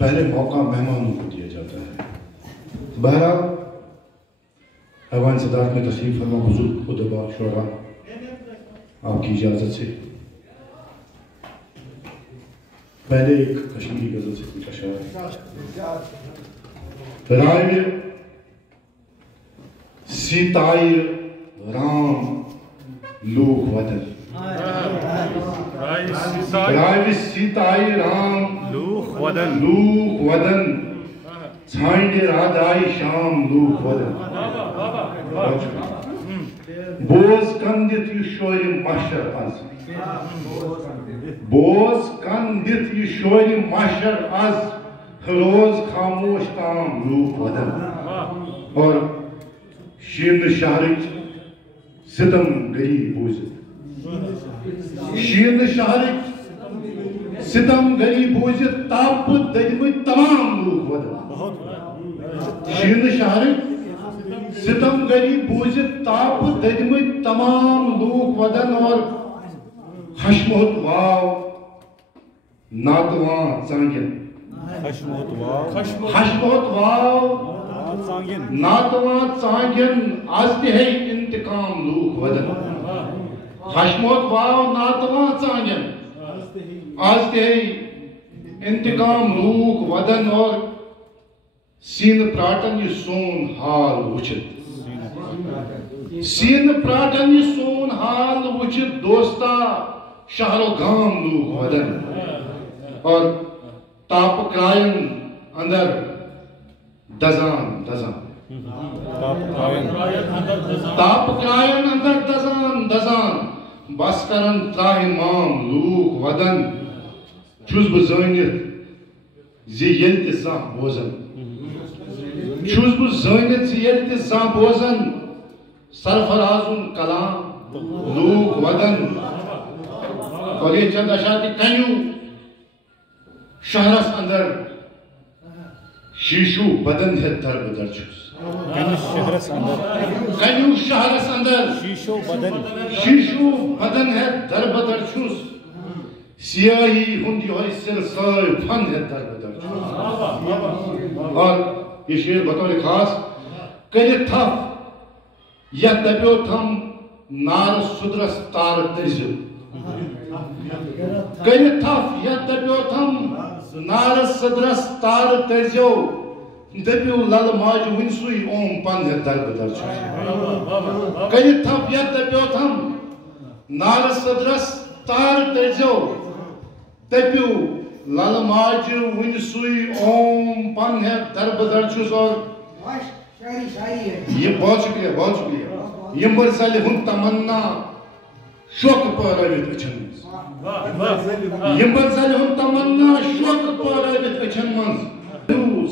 پہلے موقع مہمانوں کو دیا جاتا ہے. بہرحال ایوان صدارت میں تشریف فرما بزرگ ادبا شعراء، آپ کی اجازت سے پہلے ایک کشمیری غزل سے کچھ اشعار. رائے سیتائی رام لوگ ودن، رائے سیتائی رام لوگ ودن، چھائنڈے رادائی شام لوگ ودن. بوز کندت یہ شور محشر از، بوز کندت یہ شور محشر از، روز خاموش تام لوگ ودن. اور شین شہرچ ستم گری بوزت، شین شہرچ ستم گری بوزت، تاپ دجمت تمام لوگ ودن. شین شہرچ ستم گری بوزت، تاپ دجمت تمام لوگ ودن. اور خشمت واو ناتوان ژانگن، خشمت واو ناتوان ژانگن، آز تہ ہے انتقام لوگ ودن. خشمت واو ناتوان ژانگن، آز تہ ہے انتقام لوگ ودن. اور سین پراٹن یہ سون حال وچھت، سین پراٹن یہ سون حال وچھت، دوستا شہر و گام لوگ ودن. اور تاپ کرائن اندر دزان دزان، تاپ کرائن اندر دزان دزان، بس کرن تراہ مام لوگ ودن. چھس بہ زانت زی یل تہ زانہ بوزن، چھس بہ زانت زی یل تہ زانہ بوزن، سرفرازن کلام لوگ ودن. اور یہ چند اشعار کنیو شہرس اندر شیشو بدن ہے در بدر چھس، کنیو شہرس اندر شیشو بدن ہے در بدر چھس، سیاہی ہندی ہوئی سلسائی فن ہے در بدر چھس. اور یہ شعر بطور خاص کریت تھف یا دبیو تھم نار سدرس تار ترزیو، کریت تھف یا دبیو تھم نار صدرس تار ترزیو، دبیو لل ماج ونسوی اوم پن ہے در بدر چھس. کریت تھف یا دبیو تھم نار صدرس تار ترزیو، دبیو لل ماج ونسوی اوم پن ہے در بدر چھس. اور یہ بہت شکریہ، بہت شکریہ. یہ مرزل ہن تمنا شوق پارائیت اچھن منز، یہ مرزل ہن تمنا شوق پارائیت اچھن منز،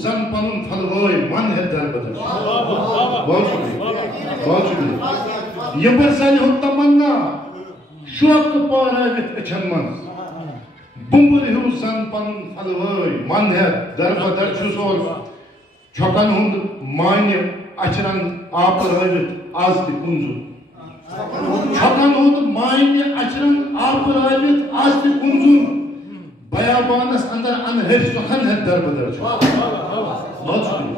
زن پنن پھلوائی من ہے در بدر چھس. بہت شکریہ، بہت شکریہ. یہ مرزل ہن تمنا شوق پارائیت اچھن منز، بمبر ہیو زن پنن پھلوائی من ہے در بدر چھس. اور چھکن ہند معنی اچرن آپ رائیت آز تہ کنزن، چھکن ہند معنی اچرن آپ رائیت آز تہ کنزن، بیابانس اندر انہر سخن ہے در بدر چھس. بہت شکریہ،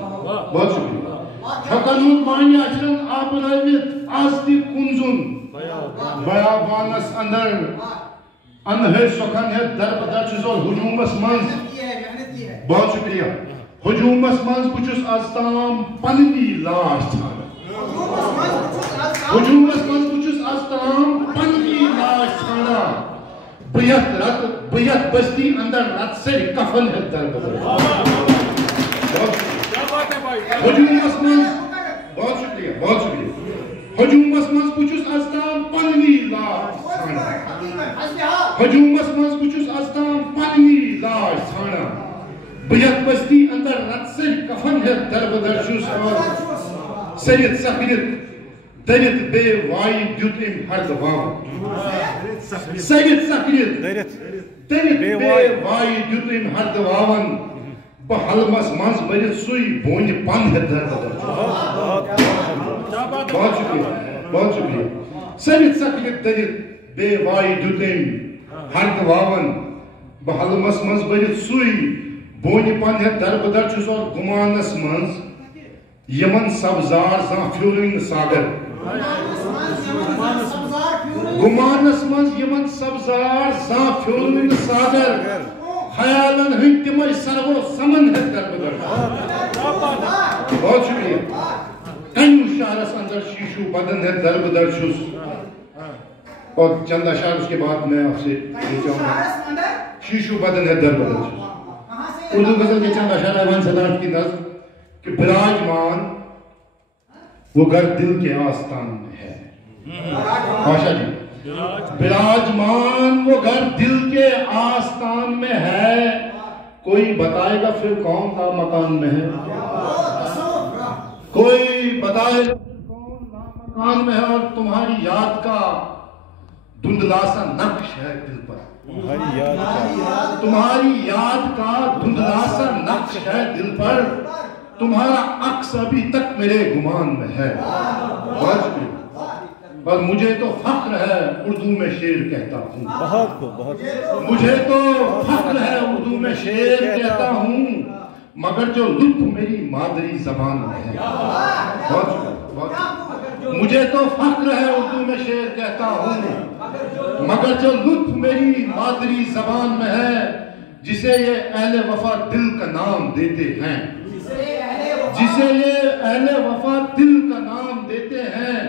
بہت شکریہ. چھکن ہند معنی اچرن آپ رائیت آز تہ کنزن، بیابانس اندر انہر سخن ہے در بدر چھس. اور ہجومس منز بہت شکریہ، ہجومس منز بچس از تام پننی لاش ژھانڈان، ہجومس منز بچس از تام پننی لاش ژھانڈان، بیت بستی اندر رت سے کفن ہے در بدر. ہجومس منز بہت شکریہ، بہت شکریہ. ہجومس منز بچس از تام پننی لاش ژھانڈان، ہجومس منز بچس از تام پننی لاش ژھانڈان، بیت بستی اندر رت سے کفن ہے در بدر چھس. اور سرت سکرت درت بے وائی دیت ام ہرد واون، سرت سکرت درت بے وائی دیت ام ہرد واون، بحلمس منز برت سوئی بونی پن ہے در بدر چھس. بہت شکریہ، بہت شکریہ. سرت سکرت درت بے وائی دیت ام ہرد واون، بحلمس منز برت سوئی بونہِ پنہٕ ہٮ۪تھ دربدر چھُس اور گُمانس منٛز یمن سبزار زانٛہہ پھیورٕے نہٕ ساگر گُمانس منٛز یمن سبزار زانٛہہ پھیورٕے نہٕ ساگر خیالن ہٕنٛدۍ تِمے سروو سمن ہٮ۪تھ دربدر بہت شکریہ کنیو شہرس اندر شیشو بدن ہٮ۪تھ دربدر چھُس اور چند اشعار اس کے بعد میں آپ سے چاہوں گا شیشو بدن ہے در بدن چھُس اردو غزل کے چند اشعار ایوان صدارت کی نظم کہ براجمان وہ گھر دل کے آستان میں ہے باشا جی براجمان وہ گھر دل کے آستان میں ہے کوئی بتائے گا پھر کون کا مکان میں ہے کوئی بتائے گا کون کا مکان میں ہے اور تمہاری یاد کا دھندلا سا نقش ہے دل پر تمہاری یاد کا دھندلا سا نقش ہے دل پر تمہارا عکس ابھی تک میرے گمان میں ہے اور مجھے تو فخر ہے اردو میں شعر کہتا ہوں مجھے تو فخر ہے اردو میں شعر کہتا ہوں مگر جو لطف میری مادری زبان میں ہے مجھے تو فخر ہے اردو میں شعر کہتا ہوں مگر جو لطف میری مادری زبان میں ہے جسے یہ اہل وفا دل کا نام دیتے ہیں جسے یہ اہل وفا دل کا نام دیتے ہیں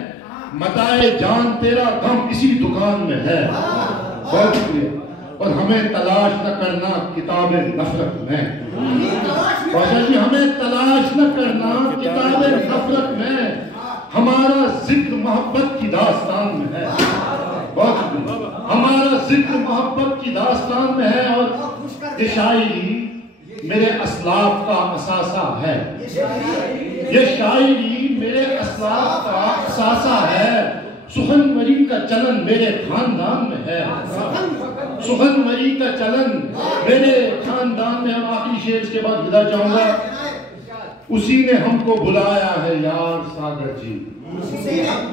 متائے جان تیرا غم اسی دکان میں ہے بہت شکریہ اور ہمیں تلاش نہ کرنا کتاب نفرت میں باشا جی ہمیں تلاش نہ کرنا کتاب نفرت میں ہمارا ذکر محبت کی داستان میں ہے بہت شکریہ ہمارا ذکر محبت کی داستان میں ہے اور یہ شاعری میرے اسلاف کا اثاثہ ہے یہ شاعری میرے اسلاف کا اثاثہ ہے سخنوری کا چلن میرے خاندان میں ہے سخنوری کا چلن میرے خاندان میں اور آخری شعر کے بعد ودا چاہوں گا اسی نے ہم کو بلایا ہے یار ساگر جی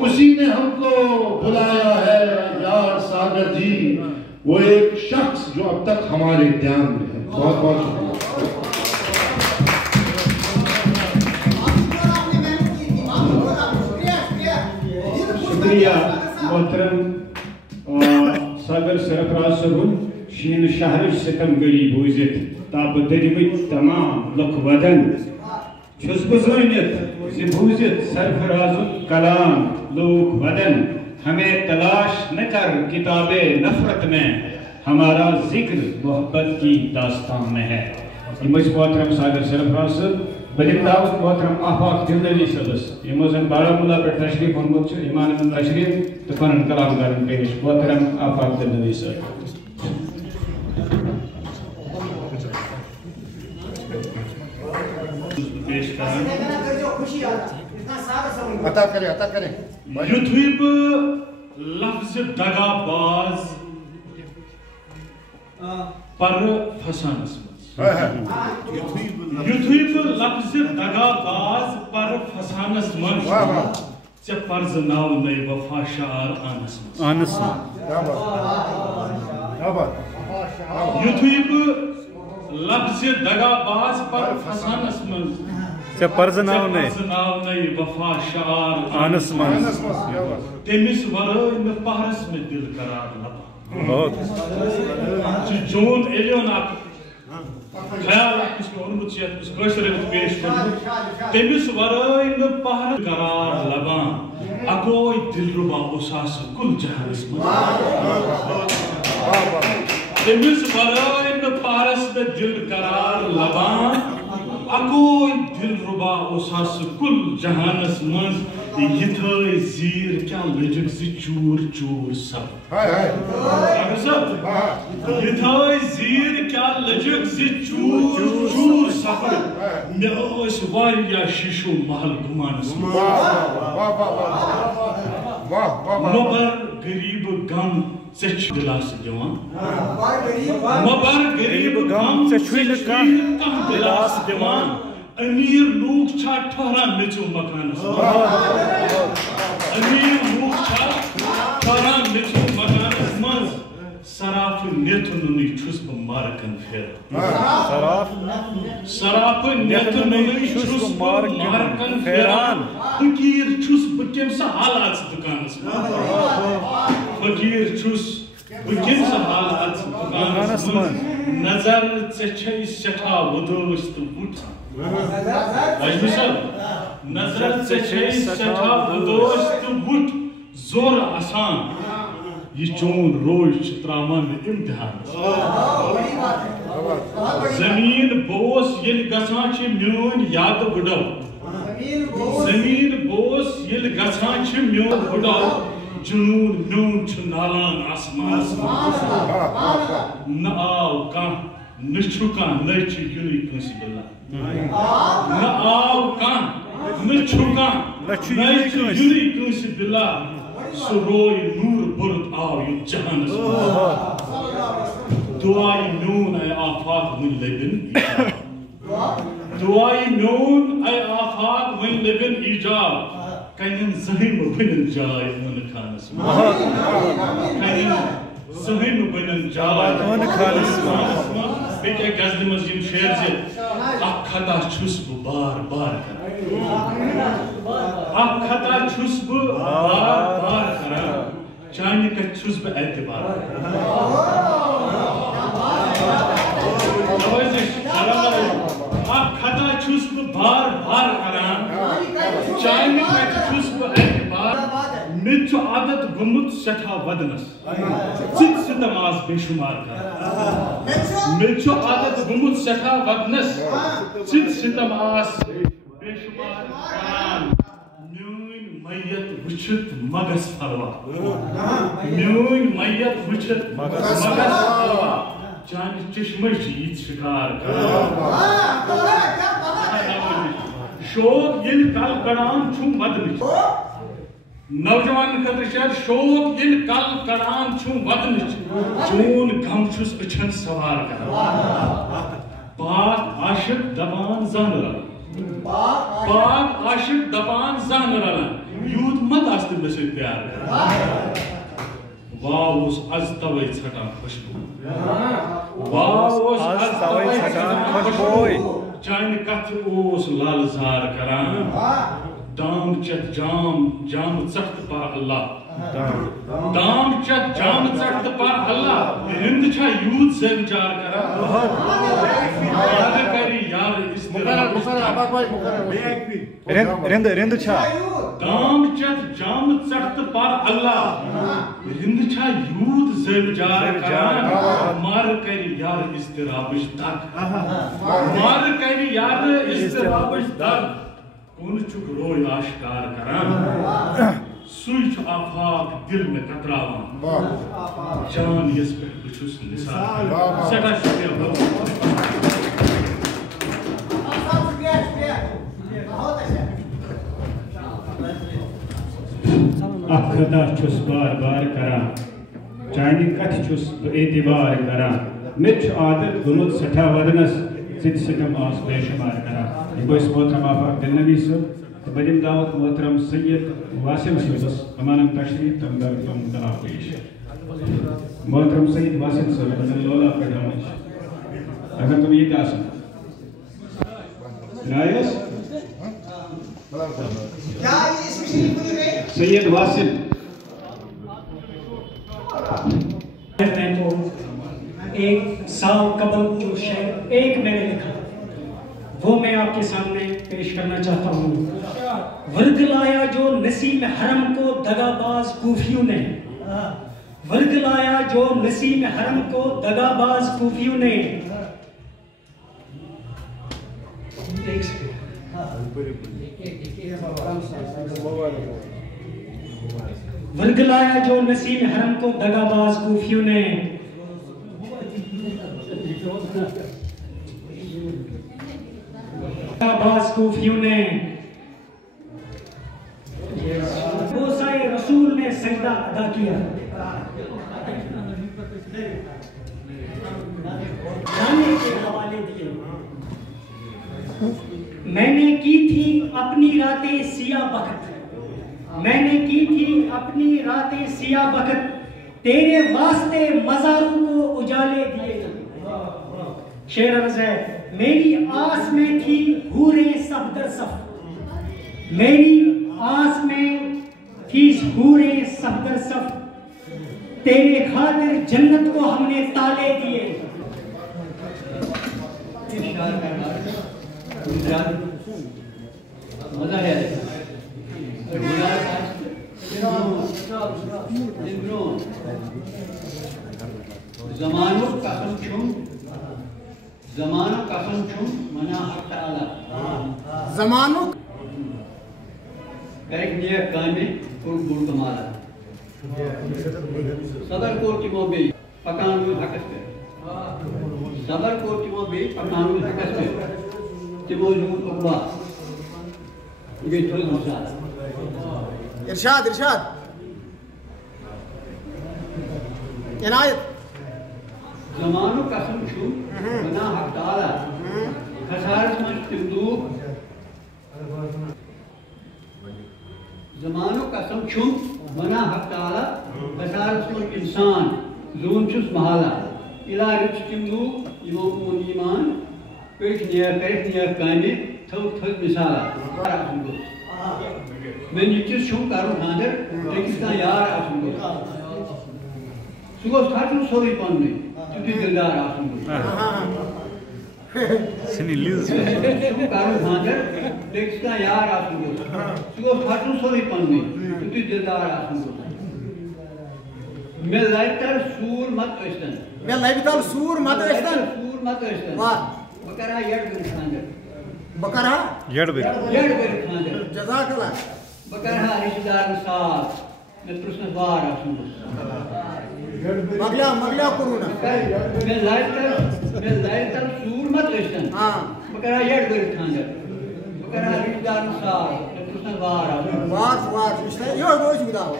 اسی نے ہم کو بلایا ہے یار ساگر جی وہ ایک شخص جو اب تک ہمارے دھیان میں ہے بہت بہت شکریہ محترم ساگر سرفراز صاحب شین شہر ستم گلی بوزت تاب ددمت تمام لک ودن چھس بزانت زی بوزت سرفراز کلام لوک ودن ہمیں تلاش نہ کر کتاب نفرت میں ہمارا ذکر محبت کی داستان میں ہے یہ محترم ساگر سرفراز صاحب بلکہ دعوت محترم آفاق دلدلی صدس یہ موزن بارہمولہ پر تشریف ہنگوک چھو ایمان من تشریف تو پنن کلام گرن پیش محترم آفاق دلدلی صدس عطا کریں یتھویب لفظ دگا باز پر فسانس یتھویب لفظ دگا باز پر فسانس من چے پرز ناو نئی وفا شعار آنس من یتھویب لفظ دگا باز پر فسانس من چے پرز ناو نئی وفا شعار آنس من تیمیس ورائے میں پہرس میں دل قرار لبا جون ایلیون آپ خیال آپ اس میں انمت چیت اس گوشت رہت پیش کرو تیمیس ورائے میں پہرس قرار لبا اگوئی دل ربا اساس کل جہانس من تیمیس ورائے میں پہرس میں دل قرار لبا اگوئی دل ربا اساس کل جہانس من یتھائی زیر کیا لجک زی چور چور سب یتھائی زیر کیا لجک زی چور چور سب میں اوش واریا شیشو محل گمانس مبر غریب غم سچ دلاس دیوان مبر غریب غم سچ دلاس دیوان امیر لوگ چھا ٹھہران میچو مکانس امیر لوگ چھا ٹھہران میچو مکانس من سراف نیتنونی چھس بہ مارکن پھر سراپ نیتن چھس مارکن پھیران فقیر چھس بہ کم سا حالات دکانس فقیر چھس بہ کم سا حالات دکانس نظر ژے سٹھا ودوس تو وٹ اجمی صاحب نظر ژے سٹھا ودوس تو وٹ زور آسان یہ چون روز ترامان امتحان زمین بوس یل گژھان چھ میون یاد بڑو زمین بوس یل گژھان چھ میون بڑو جنون میون چھ نالان آسمان نہ آو کان نہ چھُ کان نہ چھ یونی کنسی بلا نہ آو کان نہ چھُ کان نہ چھ یونی کنسی بلا سو روی نور برد آو یو جہانس دعائی میون اے آفاق ون لبن دعائی میون اے آفاق ون لبن ایجاب کہیں زہیم بنن جائے من خانس کہیں زہیم بنن جائے من خانس بیٹے گزن مزیم شیر سے اک خطا چھس بو بار بار کر اک خطا چھس بو بار بار کر چاہنے کا چھس بو اعتبار اک خطا چھس بو بار بار کران چاہنے کا چھس بو اعتبار مت چھو عادت گمت سٹھا ودنس چت ستم آس بے شمار کر مت چھو عادت گمت سٹھا ودنس چت ستم آس بے شمار کران میون میت وچھت مگس پھلوا میون میت وچھت مگس پھلوا چانہ چشمہ چیت شکار کر شوق یل کل کڑان چھو ودنچ نوجوان خطر شاید شوق یل کل کڑان چھو ودنچ چون غم چھس اچھن سوار کر پاک عاشق دبان زان رلن پاک عاشق دبان زان رلن یوت مت آست مجھے پیار واؤس از توئی ژھٹان خوشبو واؤس از توئی ژھٹان خوشبو چانہ کتھ اوس لال زار کران دام چت جام جام ژٹ پر اللہ دام چت جام ژٹ پر اللہ رند چھا یوت زیب جار کران یاد کری یار رند چھا دام چت جام ژٹ پر اللہ رند چھا یوت زیب جار کران مار کری یار اضطرابش درد مار کری یار اضطرابش درد کون چک روی آشکار کران سوئی چھ آفاق دل میں قطراوان جان یس پہ بچھوس نثار سٹھا شکریہ اک خطا چھس بار بار کران چانہ کتھ چھس اعتبار کران مت چھ عادت گمت سٹھا ودنس ست ستم آس بے شمار کران یہ گوس محترم آفاق دل نبی صاحب تو بدیم دعوت محترم سید واسم صاحب امانم تشریف تمدر تم دعا پیش محترم سید واسم صاحب بدل لولا پیدامش اگر تم یہ کاسم نائس سید واسم میں تو ایک سال قبل جو شعر ایک میں نے لکھا وہ میں آپ کے سامنے پیش کرنا چاہتا ہوں ورد لایا جو نسیم حرم کو دغا باز کوفیوں نے ورد لایا جو نسیم حرم کو دغا باز کوفیوں نے ورد لایا جو نسیم حرم کو دغا باز کوفیوں نے باز کوفیوں نے بوسائے رسول نے سجدہ ادا کیا جانے کے حوالے دیے میں نے کی تھی اپنی راتیں سیاہ بخت میں نے کی تھی اپنی راتیں سیاہ بخت تیرے واسطے مزاروں کو اجالے دیے شعر عرض ہے میری آس میں تھی حوریں صف در صف, میری آس میں تھی حوریں صف در صف, تیرے خاطر جنت کو ہم نے تالے دیے. مزہ ہے زمانو قسم چھم, زمانو قسم چھم منا حق تعالی, زمانو کرک نیک کامے کل بوڑ کمالا, صبر کو تمو بی پکان روز حقس پہ, صبر کو تمو بی پکان روز حقس پہ, تمو جون اقبا یہ تھوڑی مثال. ارشاد ارشاد عنایت. زمانو قسم چھو بنا حق تعالی خسارت من تمدوک, زمانو قسم چھو بنا حق تعالی خسارت من انسان زون چھس محالا, الہ رچ تمدوک یمو مون ایمان پیش نیک کرک نیک کامی تھوک تھوک مثالا. میں نکس چھو کرو خاندر لیکن کا یار آسن گو سہ گوس کھٹن سوری پننے تیُتھُے دلدار آسن گو کرو خاندر لیکن کا یار آسن گو سہ گوس کھٹن سوری پننے تیُتھُے دلدار آسن گو. مےٚ لبہِ تل سوٗر مت ٲسۍتن, مےٚ لبہِ تل سوٗر مت ٲسۍتن, سوٗر مت ٲسۍتن, بہٕ کرٕ ہا یڈ کٔرِتھ خاندر, بہٕ کرٕ ہا یڈ کٔرِتھ خاندر, جزاک اللہ. بہٕ کرٕ ہا رشتہٕ دارن ساتھ, مےٚ پرٛژھنس وار آسُن گوٚژھ. مگلیو کوٚروٗ نہٕ. مےٚ لبہِ تل سوٗر مت ٲسۍتن, بہٕ کرٕ ہا یڈ کٔرِتھ خاندر, بہٕ کرٕ ہا رشتہٕ دارن ساتھ, مےٚ پرٛژھنس وار آسُن. وار چھُ وٕچھتھا یہوے گوٚو أسۍ دعوت.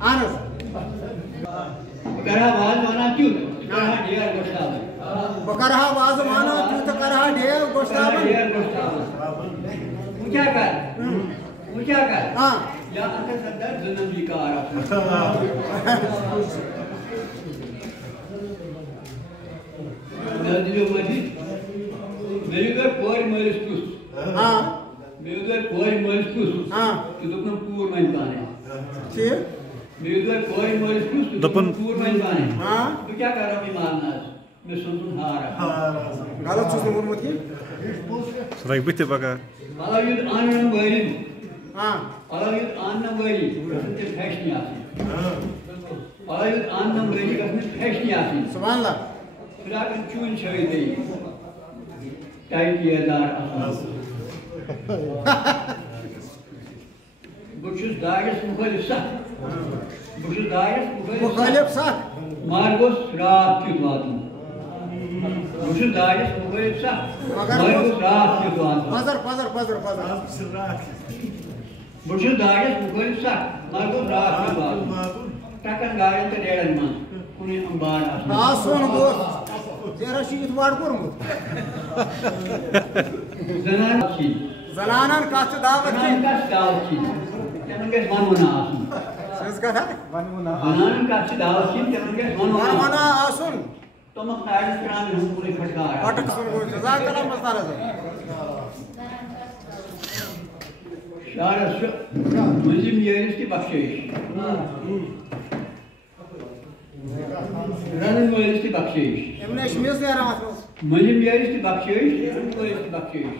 اہن حظ. بہٕ کرٕ ہا وازوانہ تیُتھ, بہٕ کرٕ ہا ڈیر گۄشتابن, بہٕ کرٕ ہا وازوانہ تیُتھ تہٕ کرٕ ہا ڈیر گۄشتابن. ڈیر گۄشتابن. وۄنۍ کیٛاہ کرٕ, وۄنۍ کیٛاہ کرٕ, یا اندر سندر زٕ نمبری کار آسان. مےٚ دِیِو مٔزیٖد, مےٚ یہِ گٔے کورِ مٲلِس پرٛژھ, مےٚ گٔے کورِ مٲلِس پرٛژھ تہٕ دوٚپنم کوٗر وۄنۍ پانے. مےٚ گٔے کورِ مٲلِس پرٛژھ تہٕ دوٚپُن کوٗر وۄنۍ پانے. بہٕ کیٛاہ کرٕ رۄبہِ مالنہٕ آز, مےٚ سوٗنٛچُن ہار. غلط چھُس نہٕ ووٚنمُت کینٛہہ. سُہ لگہِ بٕتھِ پگاہ. پلو یُتھ انن وٲلۍ, پلو یُتھ انن وٲلی گژھن تِم فیشنی آسٕنۍ, پلو یُتھ انن وٲلی گژھن فیشنی آسٕنۍ. سبحان اللہ. فراقن چوٗنۍ چھٲوِتھ بیٚیہِ ٹایٹی دار آسان. بہٕ چھُس داڑِس مُخٲلِف سخ, بہٕ چھُس داڑِس مُخٲلِف سخ, مگر گوٚژھ راتھ کیُتھ واتُن. بہٕ چھُس داڑِس مُخٲلِف سخ, مگر گوٚژھ راتھ کیُتھ واتُن. پزر پزر پزر پزر. بہٕ چھُس داڑِس مُخٲلِف سخ, مگر گوٚژھ راتھ کیُتھ واتُن. ٹکن گاڑٮ۪ن تہٕ ریڑن منٛز کُنہِ امبار آسُن گوٚژھ. ژےٚ چھُ یُتھ وڑ کوٚرمُت. زنان چھِ, زنانن کتھ چھِ دعوت زنان کتھ دعوت چھِ, تِمن گژھِ ونوُنا آسُن. سٕنٛز کتھا زنانن کتھ چھِ دعوت چھِ, تِمن گژھِ ونوُنا آسُن. تِمن تاڑٮ۪ن ترٛامٮ۪ن ہُنٛد کُنُے پھٹکار. پٹک سُن گوٚو. جزاک اللہ مستار حضرت. شعرس چھُ مٔنٛزِم یٲرِس تہِ بخشٲیِش, رنن وٲلِس تہِ بخشٲیِش. یِمنٕے چھِ میٚژ نیران اتھ منٛز. مٔنٛزِم یٲرِس تہِ بخشٲیِش, رنن وٲلِس تہِ بخشٲیِش.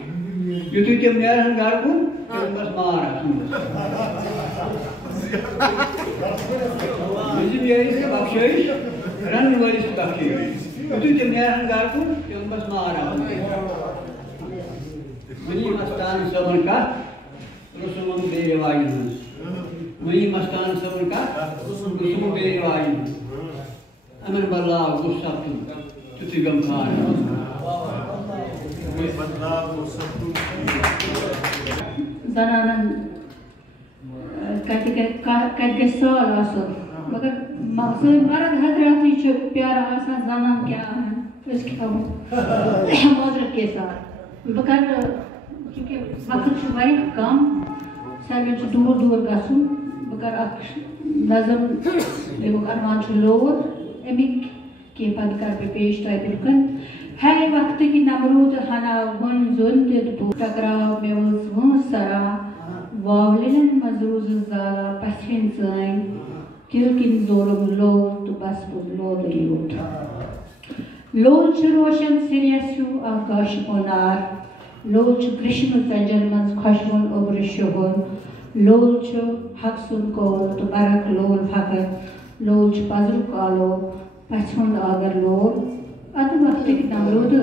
یُتھُے تِم نیرہن گرٕ کُن تِمن گژھِ مار آسُن. مٔنٛزِم یٲرِس تہِ بخشٲیِش, رنن وٲلِس تہِ بخشٲیِش. یُتھُے تِم نیرہن گرٕ کُن تِمن گژھِ مار آسُن. وۄنۍ مستان صٲبن کتھ, رسوٗمن بیٚیہِ رِواجن ہٕنٛز. وۄنۍ مستان صٲبن کتھ, رسوٗم بیٚیہِ رِواجن ہٕنٛز. امن بدلاو گوٚژھ سپدُن تیُتھُے غمخار. زنانن کتہِ گژھِ سال آسُن, مگر سٲنۍ مرد حضراتٕے چھِ پیاران آسان, زنان کیٛاہ اَنن, أسۍ کھٮ۪مو معذرت کے ساتھ. بہٕ کرٕ, چوٗنٛکہِ وقت چھُ واریاہ کم, سارنٕے چھُ دوٗر دوٗر گژھُن, بہٕ کرٕ اکھ نظم, امیُک عنوان چھُ لور. اَمِکۍ کہ پتہ کر بہ پیش تہ برکن ہے وقت کی نمرود ہنا ون زون دد بو ٹکراو میوز ون سرا واولن مزروز زالا پسین زائن تل کن زورم لو تو بس بود لو دلیوت لول چھ روشن سریسیو آکاش اونار لول چھ گرشم زنجر منز خوشون اوبر شہون لول چھ حق سن کول تو برک لول فقر لول چھ پزر کالو پچھون آگر لول اد وقت کی نمرود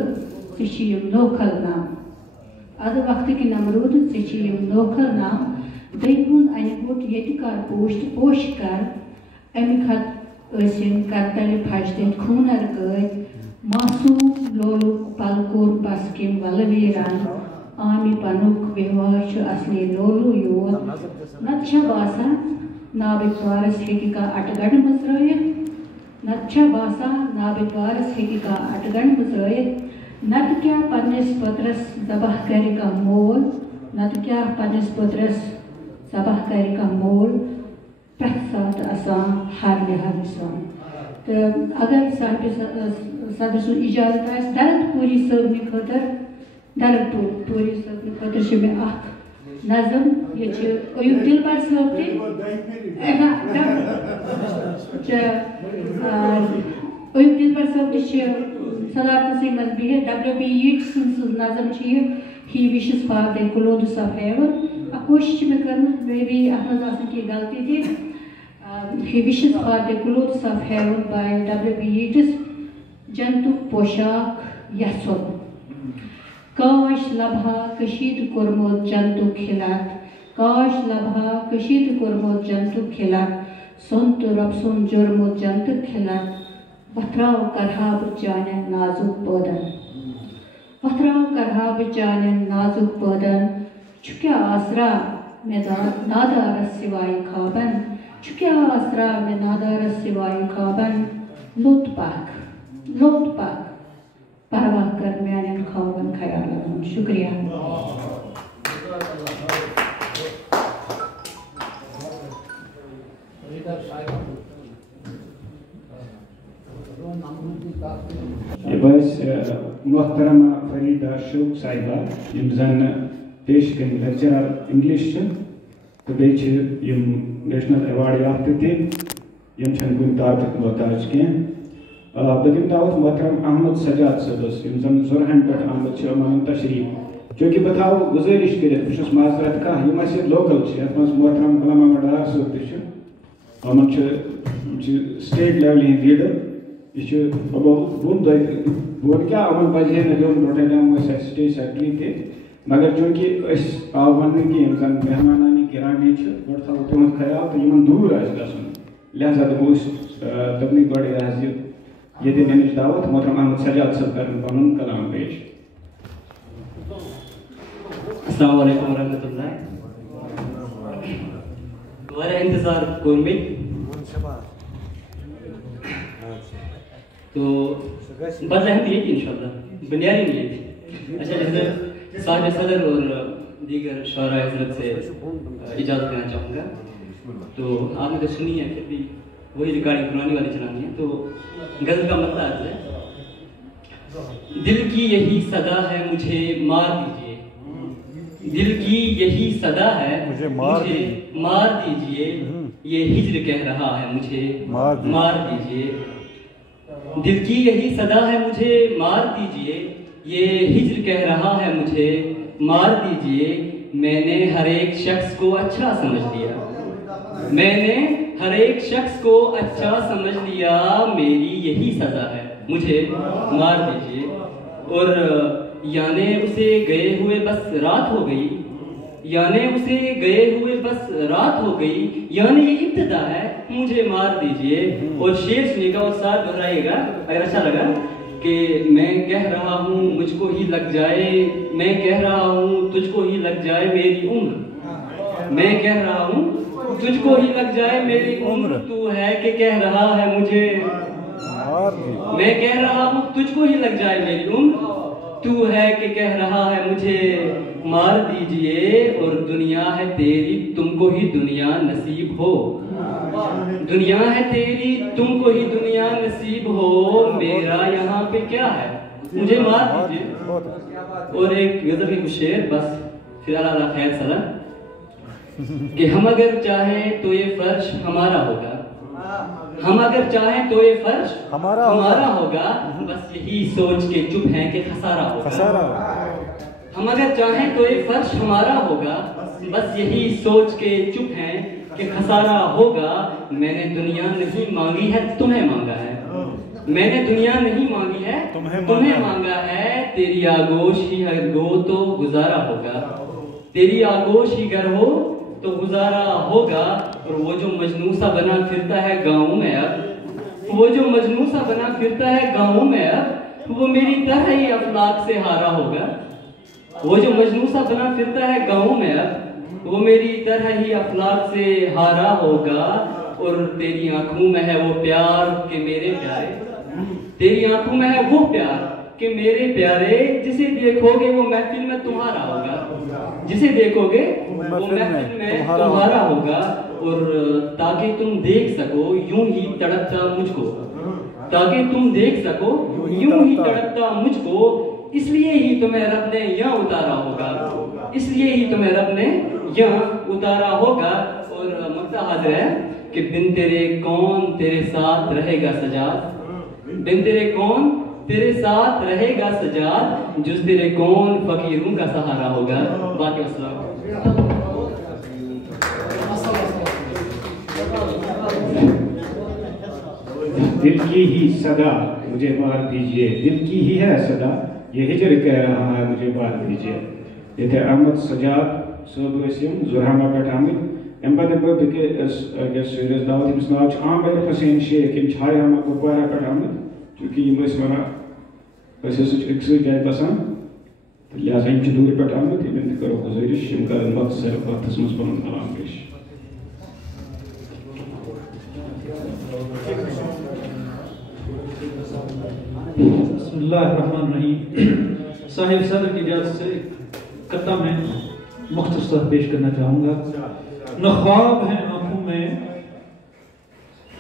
سچیم نوکل نام اد وقت کی نمرود سچیم نوکل نام دیمون اینگوٹ یتی کار پوشت پوش کر امی خط اسین کرتل پھجدت خونر گئی معصوم لولو پلکور پسکیم ولویران آمی پنوک ویوار چھ اصلی لولو یود نت چھ باسا نابک وارس ہیکی کا اٹگڑ مزرائیت نت چھ باسا نابک وارس ہیکی کا اٹگڑ مزرائیت نت کیا پنس پترس ذبح کری کا مول نت کیا پنس پترس ذبح کری کا مول پرت سات آسان ہر لحاظ سان تو اگر صاحب صدر سن اجازت آس درد پوری صبنی خاطر درد پوری صبنی خاطر چھ مے اخ نظم یہ چھ ایوب دلبر صاحب تہ ایوب دلبر صاحب تہ چھ صدارت سے مذبی ہے WB Yeats سن نظم چھ یہ ہی wishes for the cloths of heaven کوشش میں کرنا مے بھی احمد آسن کی غلطی تھی He wishes for the clothes of heaven by WB Yeats جنتک پوشاک یسن کاش لبہا کشید کورمت جنتک کھلت کاش لبہا کشید کورمت جنتک کھلت سن تو رب سن جرمت جنتک کھلت وتھراو کرہا بہ چانین نازک پودن وتھراو کرہا بہ چانین نازک پودن چھکیا آسرا میں نادارس سوائے خوابن چھکیا آسرا میں نادارس سوائے خوابن لوت پاک پرواہ کر میانین خوابن خیالن شکریہ یہ بس محترمہ فریدہ شوق صاحبہ یم زن پیش کن لیکچرر انگلش تو بیچ یم نیشنل ایوارڈ یافتہ تہ یم چھن کن دعوت محتاج کی بدیم دعوت محترم احمد سجاد صدس یم زن زرہن پہ آمد مان تشریف چونکہ بہ تھو گزارش کرت بس معذرت کھا یم اس لوکل یتھ مز محترم غلام احمد ڈار صاحب تہ یمن سٹیٹ لیول ہند لیڈر یہ بون بون کیا یمن پزہ نا دن برٹھے ٹائم سٹیٹ سیکرٹری تہ مگر چونکہ اس آو ون کہ یم زن مہمانانی گرامی گۄڈٕ تھاوو تِہُنٛد خیال تہٕ یمن دوٗر آسہِ گژھُن لہذا دوٚپو أسۍ دوٚپنٕے گۄڈٕ حظ ییٚتہِ نِنٕچ دعوت محترم احمد سجاد صٲب کرن پنُن کلام پیش السلام علیکم ورحمۃ اللہ واریاہ انتظار کوٚر مےٚ تو بس اہم یہ انشاءاللہ بنیادی نہیں ہے اچھا جیسے صاحب صدر اور دیگر شعراء حضرت سے اجازت لینا چاہوں گا تو آپ نے تو سنی ہے پھر بھی وہی ریکارڈنگ پرانی والی چلانی ہے تو غزل کا مطلب ہے دل کی یہی صدا ہے مجھے مار دیجئے دل کی یہی صدا ہے مجھے مار دیجئے یہ ہجر کہہ رہا ہے مجھے مار دیجئے دل کی یہی صدا ہے مجھے مار دیجئے یہ ہجر کہہ رہا ہے مجھے مار دیجئے میں نے ہر ایک شخص کو اچھا سمجھ لیا میں نے ہر ایک شخص کو اچھا سمجھ لیا میری یہی سزا ہے مجھے مار دیجئے اور یعنی اسے گئے ہوئے بس رات ہو گئی یعنی اسے گئے ہوئے بس رات ہو گئی یعنی یہ ابتدا ہے مجھے مار دیجئے اور شعر سنیے گا اور ساتھ دہرائیے گا اگر اچھا لگا کہ میں کہہ رہا ہوں مجھ کو ہی لگ جائے میں کہہ رہا ہوں تجھ کو ہی لگ جائے میری عمر میں کہہ رہا ہوں تجھ کو ہی لگ جائے میری عمر تو ہے کہ کہہ رہا ہے مجھے میں کہہ رہا ہوں تجھ کو ہی لگ جائے میری عمر تو ہے کہ کہہ رہا ہے مجھے مار دیجئے اور دنیا ہے تیری تم کو ہی دنیا نصیب ہو دنیا ہے تیری تم کو ہی دنیا نصیب ہو، میرا یہاں پہ کیا ہے، مجھے مار دیجیے۔ اور ایک غزل کے کچھ شعر بس پھر اللہ خیر سلام کہ ہم اگر چاہیں تو یہ فرش ہمارا ہوگا، ہم اگر چاہیں تو یہ فرش ہمارا ہوگا، بس یہی سوچ کے چپ ہیں کہ خسارہ ہوگا۔ ہم اگر چاہیں تو یہ فرش ہمارا ہوگا، بس یہی سوچ کے چپ ہیں کہ خسارہ ہوگا۔ میں نے دنیا نہیں مانگی ہے تمہیں مانگا ہے، میں نے دنیا نہیں مانگی ہے تمہیں مانگا ہے، تیری آگوش ہی اگر ہو تو گزارا ہوگا، تیری آگوش ہی گر ہو تو گزارا ہوگا۔ اور وہ جو مجنون سا بنا پھرتا ہے گاؤں میں اب، وہ جو مجنون سا بنا پھرتا ہے گاؤں میں اب، وہ میری طرح ہی افلاک سے ہارا ہوگا، وہ جو مجنون سا بنا پھرتا ہے گاؤں میں اب، وہ میری طرح ہی افلاک سے ہارا ہوگا۔ اور تیری آنکھوں میں ہے وہ پیار کہ میرے پیارے، تیری آنکھوں میں ہے وہ پیار کہ میرے پیارے، جسے دیکھو گے وہ محفل میں تمہارا ہوگا، جسے دیکھو گے وہ محفل میں تمہارا ہوگا۔ اور تاکہ تم دیکھ سکو یوں ہی تڑپتا مجھ کو، تاکہ تم دیکھ سکو یوں ہی تڑپتا مجھ کو، اس لیے ہی تمہیں رب نے یہاں اتارا ہوگا، اس لیے ہی تمہیں رب نے یہاں اتارا ہوگا۔ اور مقطع حاضر ہے کہ بن تیرے کون تیرے ساتھ رہے گا سجاد، بن تیرے کون تیرے ساتھ رہے گا سجاد، جز تیرے کون فقیروں کا سہارا ہوگا۔ باقی السلام۔ دل کی ہی صدا مجھے مار دیجئے، دل کی ہی ہے صدا، یہ ہجر کہہ رہا ہے مجھے مار دیجئے۔ یہ تھے احمد سجاد صوب وسیم زرہامہ پیٹھ آمد ام پتہ بہ سیریس دعوت امس ناو عامر حسین شیخ یم چھائے ہمہ کپوارہ پیٹھ آمد، چونکہ یم اکسر جائے بسان لہذا یم دور پیٹھ آمد، یم کرو گزارش یم کرن مختصر وقتس مز پنن کلام پیش۔ بسم اللہ الرحمن الرحیم۔ صاحب صدر کی اجازت سے قطعہ میں مختصر پیش کرنا چاہوں گا۔ نہ خواب ہے آنکھوں میں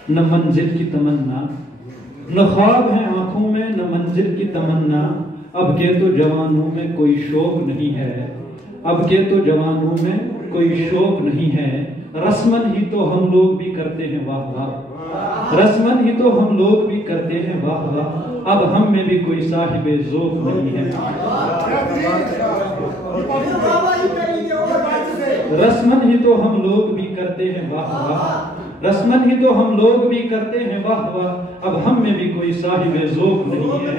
نہ منزل کی تمنا، نہ خواب ہے آنکھوں میں نہ منزل کی تمنا، اب کے تو جوانوں میں کوئی شوق نہیں ہے، اب کے تو جوانوں میں کوئی شوق نہیں ہے، رسمن ہی تو ہم لوگ بھی کرتے ہیں واہ واہ، رسمن ہی تو ہم لوگ بھی کرتے ہیں واہ واہ، اب ہم میں بھی کوئی صاحب ذوق نہیں ہے، رسمن ہی تو ہم لوگ بھی کرتے ہیں واہ واہ، رسمن ہی تو ہم لوگ بھی کرتے ہیں واہ واہ، اب ہم میں بھی کوئی صاحب ذوق نہیں ہے۔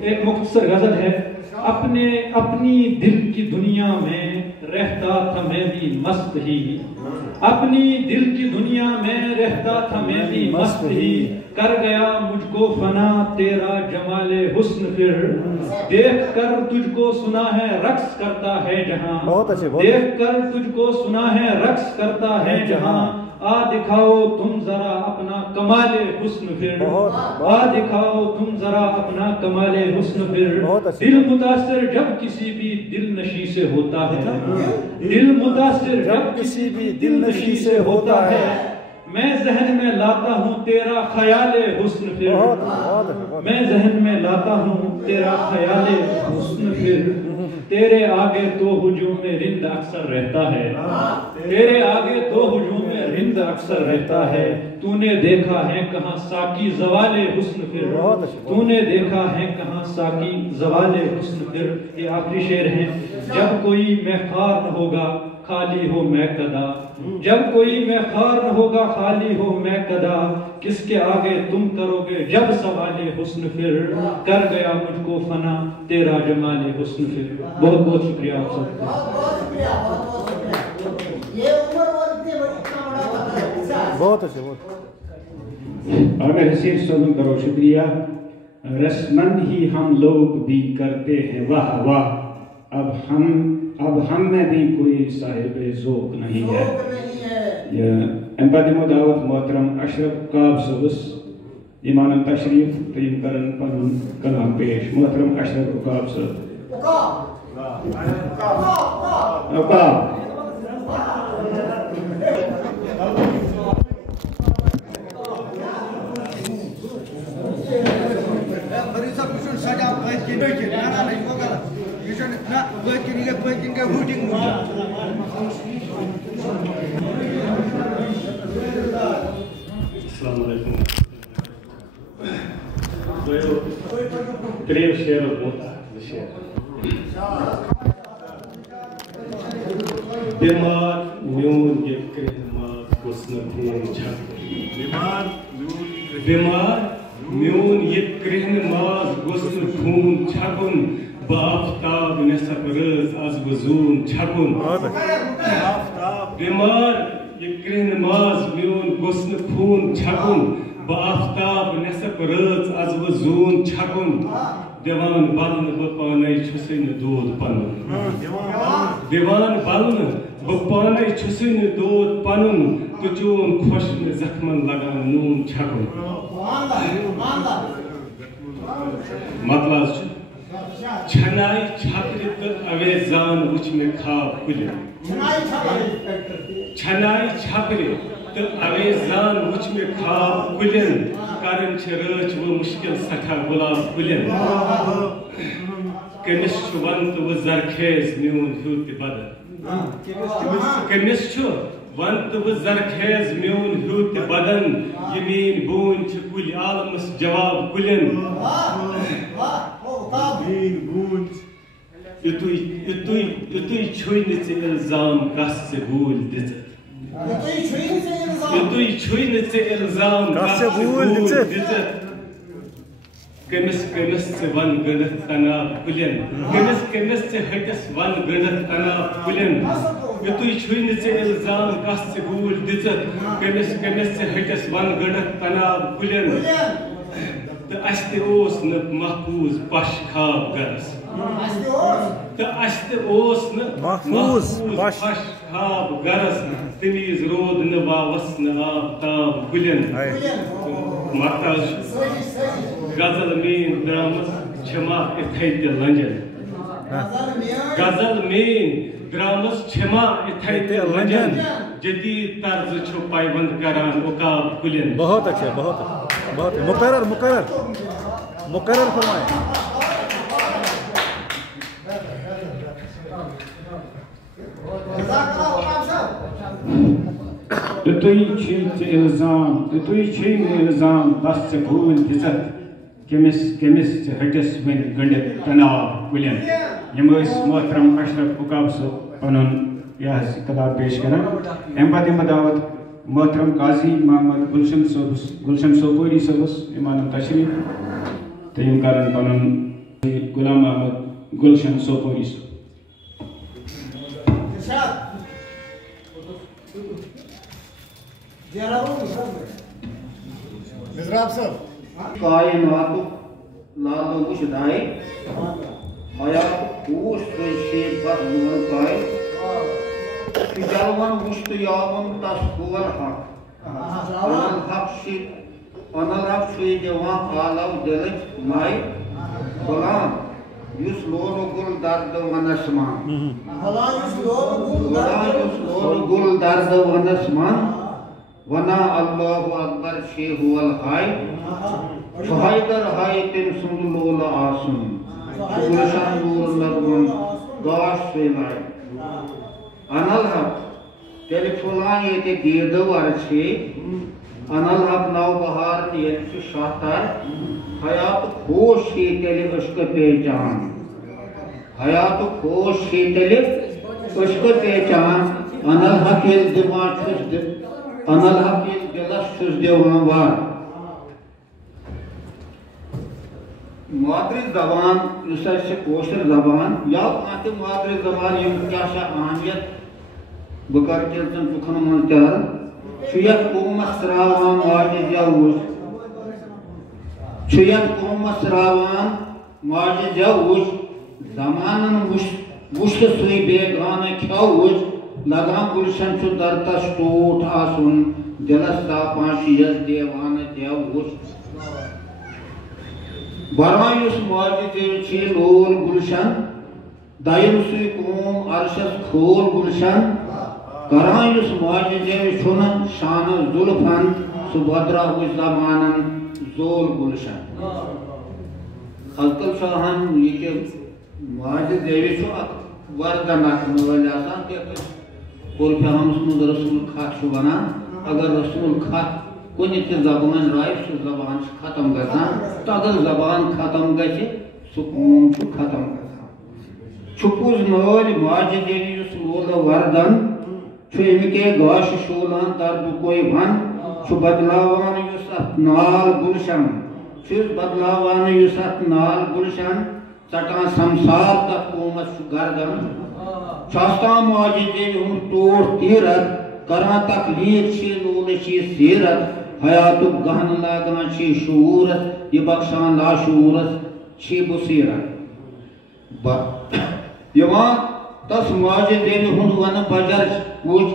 ایک مختصر غزل ہے۔ اپنی دل کی دنیا میں رہتا تھا میں بھی مست ہی، اپنی دل کی دنیا میں رہتا تھا میں بھی مست ہی، کر گیا مجھ کو فنا تیرا جمال حسن، پھر دیکھ کر تجھ کو سنا ہے رقص کرتا ہے جہاں، دیکھ کر تجھ کو سنا ہے رقص کرتا ہے جہاں، آ دکھاؤ تم ذرا اپنا کمال حسن پھر، آ دکھاؤ تم ذرا اپنا کمال حسن پھر، دل متاثر جب کسی بھی دل نشی سے ہوتا ہے، دل متاثر جب کسی بھی دل نشی سے ہوتا ہے، میں ذہن میں لاتا ہوں تیرا خیال حسن پھر، میں ذہن میں لاتا ہوں تیرا خیال حسن پھر، تیرے آگے تو ہجوم میں رند اکثر رہتا ہے، تیرے آگے تو ہجوم میں رند اکثر رہتا ہے، تو نے دیکھا ہے کہاں ساکی زوال حسن پھر، تو نے دیکھا ہے کہاں ساکی زوال حسن پھر۔ یہ آخری شعر ہیں۔ جب کوئی میخوار نہ ہوگا خالی ہو میں قدا، جب کوئی میخوار نہ ہوگا خالی ہو میں قدا، کس کے آگے تم کرو گے جب سوال حسن پھر، کر گیا مجھ کو فنا تیرا جمال حسن پھر۔ بہت بہت شکریہ آپ سب۔ بہت اچھا، بہت عامر حسین صاحب کرو شکریہ۔ رسمن ہی ہم لوگ بھی کرتے ہیں واہ واہ، اب ہم میں بھی کوئی صاحب ذوق نہیں ہے۔ یہ امپادمو دعوت محترم اشرف قاب صبس ایمان تشریف تیم کرن پن کلام پیش۔ محترم اشرف قاب صبس عقاب السلام علیکم. ترٛیٚیو شیرو برونٛہہ 2 شیر. بیمار میون یہ کرٛہِنۍ ماز گوٚژھ نہٕ خوٗن چھکُن. بیمار میون یہ کرٛہِنۍ ماز گوٚژھ نہٕ خوٗن چھکُن. بہٕ آفتاب نٮ۪صف رٲژ آز بہٕ زوٗن چھکُن. بیمار یہ کرٛہِنۍ ماز میون گوٚژھ نہٕ خوٗن چھکُن. بہٕ آفتاب نٮ۪صف رٲژ آز بہٕ زوٗن چھکُن. دِوان بلنہٕ بہٕ پانے چھُسے نہٕ دود پنُن. دِوان بلنہٕ بہٕ پانے چھُسے نہٕ دود پنُن. تہٕ چون خۄش مےٚ زخمن لگان نوٗن چھکُن. مطلب چھُ چھناے چھترِ تہٕ اویزان وٕچھ مےٚ خواب کُلٮ۪ن. چھناے چھپرِ تہٕ اویزان وٕچھ مےٚ خواب کُلٮ۪ن. کرٕنۍ چھِ رٲچھ وۄنۍ مُشکِل سٮ۪ٹھاہ گۄلاب کُلٮ۪ن. کٔمِس چھُ وَن تہٕ وۄنۍ زرخیز میون ہیوٗ تہِ بدن. کٔمِس چھُ وَن تہٕ وۄنۍ زرخیز میون ہیوٗ تہِ بدن. یہِ میٛٲنۍ بوٗنۍ چھِ کُلۍ عالمس جواب کُلٮ۪ن. یُتُے چھُے نہٕ ژےٚ اِلزام کس ژےٚ گوٗلۍ دِژٕتھ. یُتُے چھُے نہٕ ژےٚ اِلزام کس ژےٚ گوٗلۍ دِژٕتھ. کٔمِس کٔمِس ژٕ وَن گٔنڈِتھ تناب کُلٮ۪ن. کٔمِس کٔمِس ژٕ ہٹِس وَن گٔنڈِتھ تناب کُلٮ۪ن. یُتُے چھُے نہٕ ژےٚ اِلزام کس ژےٚ گوٗلۍ دِژٕتھ. کٔمِس کٔمِس ژٕ ہٹِس وَن گٔنڈِتھ تناب کُلٮ۪ن. تہٕ اَسہِ تہِ اوس نہٕ محفوٗظ پش خواب گرس. تہٕ اَسہِ تہِ اوس نہٕ محفوٗظ پش خواب گرس. تمیٖز روٗد نہٕ واوس نہٕ آب تاب کُلٮ۪ن. مطلب چھُ غزل میٛٲنۍ درٛامٕژ چھِ ما اِتھَے تہِ لنجن. غزل میٛٲنۍ درٛامٕژ چھِ ما اِتھَے تہِ لنجن. جدید طرزٕ چھُ پیوند کران عقاب کُلٮ۪ن. بہت اچھا بہت بہت مقرر مقرر مقرر فرمائیں. یُتُے چھُے ژےٚ اِلزام یُتُے چھُے نہٕ اِلزام تس ژےٚ گوٗلۍ دِژٕتھ. کٔمِس کٔمِس ژٕ ہٹِس وۄنۍ گٔنڈِتھ تناب کُلٮ۪ن. یِم ٲسۍ محترم اشرف عقاب صٲب پنُن یہِ حظ کتاب پیش کران. اَمہِ پتہٕ یِمہٕ دعوت محترم قاضی محمد گلشن صٲبس گلشن سوپوری صٲبس یِم انن تشریف تہٕ یِم کرن پنُن غلام محمد گلشن سوپوری صٲب. کائناتُک لالہٕ وٕچھ داے. حیاتُک پوٗش روزِ شیٖن پتہٕ میون پاے. چھُ جلوَن وٕچھ تہٕ یاوُن تس کھول حق. اَنل حق چھُے دِوان آلو دِلٕچ ماے. غلام یُس لولہٕ گُل دردٕ ونس من. غلام یُس لولہٕ گُل دردٕ ونس من. ونان اللہ اکبر چھے ہول ہاے. چھُ حیدر ہاے تٔمۍ سُنٛد لولہٕ آسُن. گُلشن لول لگوُن گاش سُلے. انل حق تیٚلہِ پھُلان ییٚتہِ دیٖدٕ ور چھے. انل حق نو بہارن ییٚلہِ چھُ شاہتر. حیاتُک ہوش چھے تیٚلہِ عشقہٕ پہچان. حیاتُک ہوش چھے تیٚلہِ عشقہٕ پہچان. انل حق ییٚلہِ دِوان چھُس انل حق ییٚلہِ دِلس چھُس دِوان وار. مادری زبان یُس اَسہِ چھِ کٲشِر زبان یا کانٛہہ تہِ مادری زبان یِم کیٛاہ چھِ اہمیت بہٕ کَرٕ کینٛژن ٹُکن منٛز تہِ عرض. چھُ یتھ قومس ترٛاوان ماجہِ زٮ۪و وٕچھ. چھُ یتھ قومس ترٛاوان ماجہِ زٮ۪و وٕچھ. زمانن وٕچھ تہٕ سُے بیگانہٕ کھٮ۪و وٕچھ. لگان گُلشن چھُ درتس ٹوٹھ آسُن. دِلس تاپان شیٖس دیوانہٕ دٮ۪و وٕچھ. بران یُس ماجہِ زٮ۪وِ چھے لول گُلشن. دَیِم سُے قوم عرشس کھول گُلشن. کران یُس ماجہِ زٮ۪وِ چھُنہٕ شانہٕ زُلفن. سُہ بدراوُس زمانن زول گُلشن. خلقل شاہن یہ کہ ماجد دیوی چھو وردن اکھن والی آسان کہ قرب ہمس رسول خط ونان اگر رسول خط کنی تہ زبان رائے سہ زبان ختم گژھان تو اگر زبان ختم گژھِ سہ قوم چھُ ختم گژھان چھُپُز نٲلۍ ماجہِ دِنہِ یُس لولہٕ وردن چھُ اَمِکے گاشہِ شولان دردُ کوئی بھن چھُ بدلاوان یُس اتھ نال گلشن چھُس بدلاوان یُس اتھ نال گلشن ژٹان سمسار تتھ قومس چھُ گردن چھُ آسان ماجہِ دِنہِ ہُنٛد ٹوٹھ تیٖرت کران تکلیٖف چھِ لولہٕ چھِ سیٖرت حیاتُک گہن لاگان چھِ شعوٗرت یہِ بخشان لاشعوٗرس چھِ بصیرت یِوان تس ماجہِ دِنہِ ہُنٛد ونہٕ بجر وٕچھ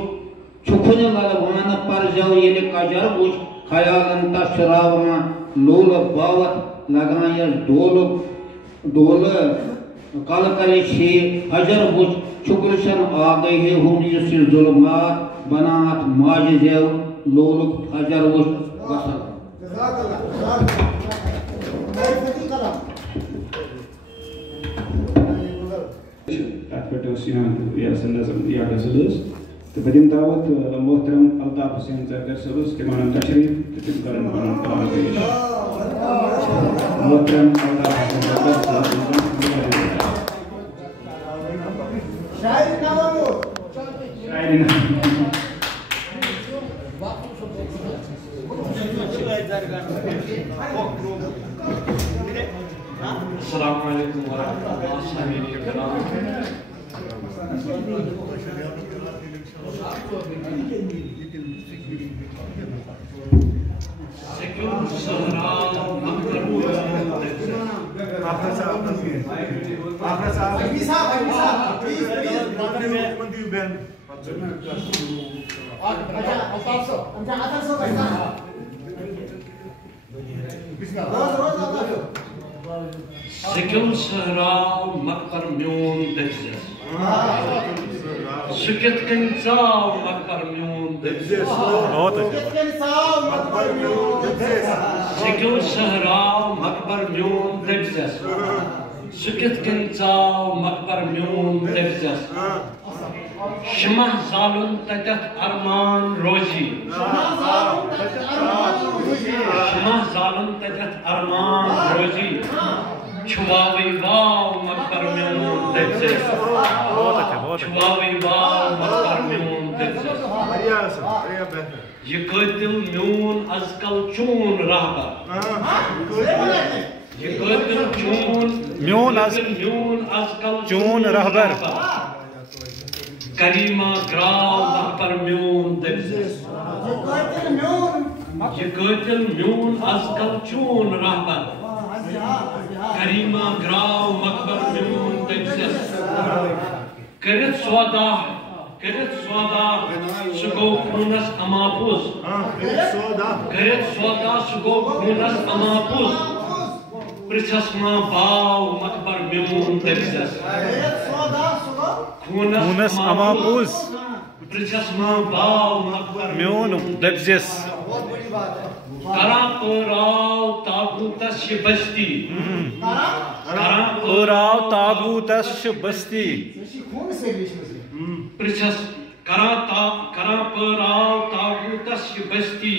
چھُ کھُنہِ للوانہٕ پرزٮ۪و ییٚلہِ کجر وٕچھ خیالن تس شراوان لولہٕ باوت لگان یس ڈولہٕ کلہٕ کلہِ چھِ حجر وٕچھ چھُ گُلشن آگہی ہُنٛد یُس یہِ ظُلمات بنان اتھ ماجہِ زٮ۪و لولُک حجر وٕچھ وصل تَتھ پٮ۪ٹھ ٲس یِوان نظم یا غزل ٲس تہٕ بہٕ دِمہٕ دعوت محترم الطاف حسین زرگر صٲبس تِم انن تشریٖف تہٕ تِم کرن پنُن کلام پیش محترم الطاف حسین زرگر صٲب السلام علیکم ورحمۃ اللہ سامعین کرام سکون صحرا مغرب سکل صحرا مقبر میون دجزس سکت کن ژاو مقبر میون دجزس سکل صحرا مقبر میون دجزس سکت کن ژاو مقبر میون دجزس شمع زالن تتت ارمان روزی شمع زالن تتت ارمان روزی چھواوی واو مقبر میون دجزس چھواوی واو مقبر میون دجزس یہ قاتل میون از کل چون رہبر یہ قاتل چون میون از کل چون رہبر کریمہ گراو مقبر میون دجزس یہ قاتل میون از کل چون رہبر کریمہ گراو مقبر میون دجزس کرت سودا سگو خونس اماپوز کرت سودا سگو خونس اماپوز پرچس ما باو مقبر میون دجزس خونس اماپوز پرچس ما باو مقبر میون دجزس کران پراو تاغوتس یہ بستی کران پراو تاغوتس یہ بستی پرچس کران پراو تاغوتس یہ بستی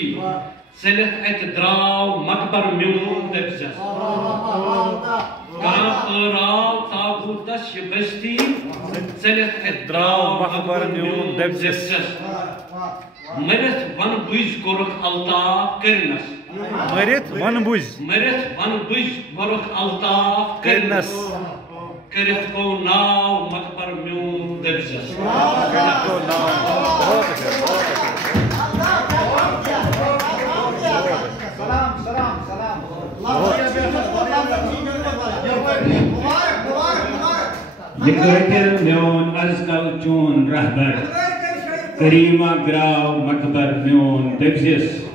سلت ات دراو مقبر میون دجزس کران پراو تاغوتس یہ بستی سلت ات دراو مقبر میون دجزس مرت ون بج کورک الطاف کرنس مرت ون بج کورک الطاف کرنس کرت کو ناو مقبر میون دجزس کرت کو ناو یہ قاتل میون از کل چون رہبر کریمہ گراو مقبر میون دجزس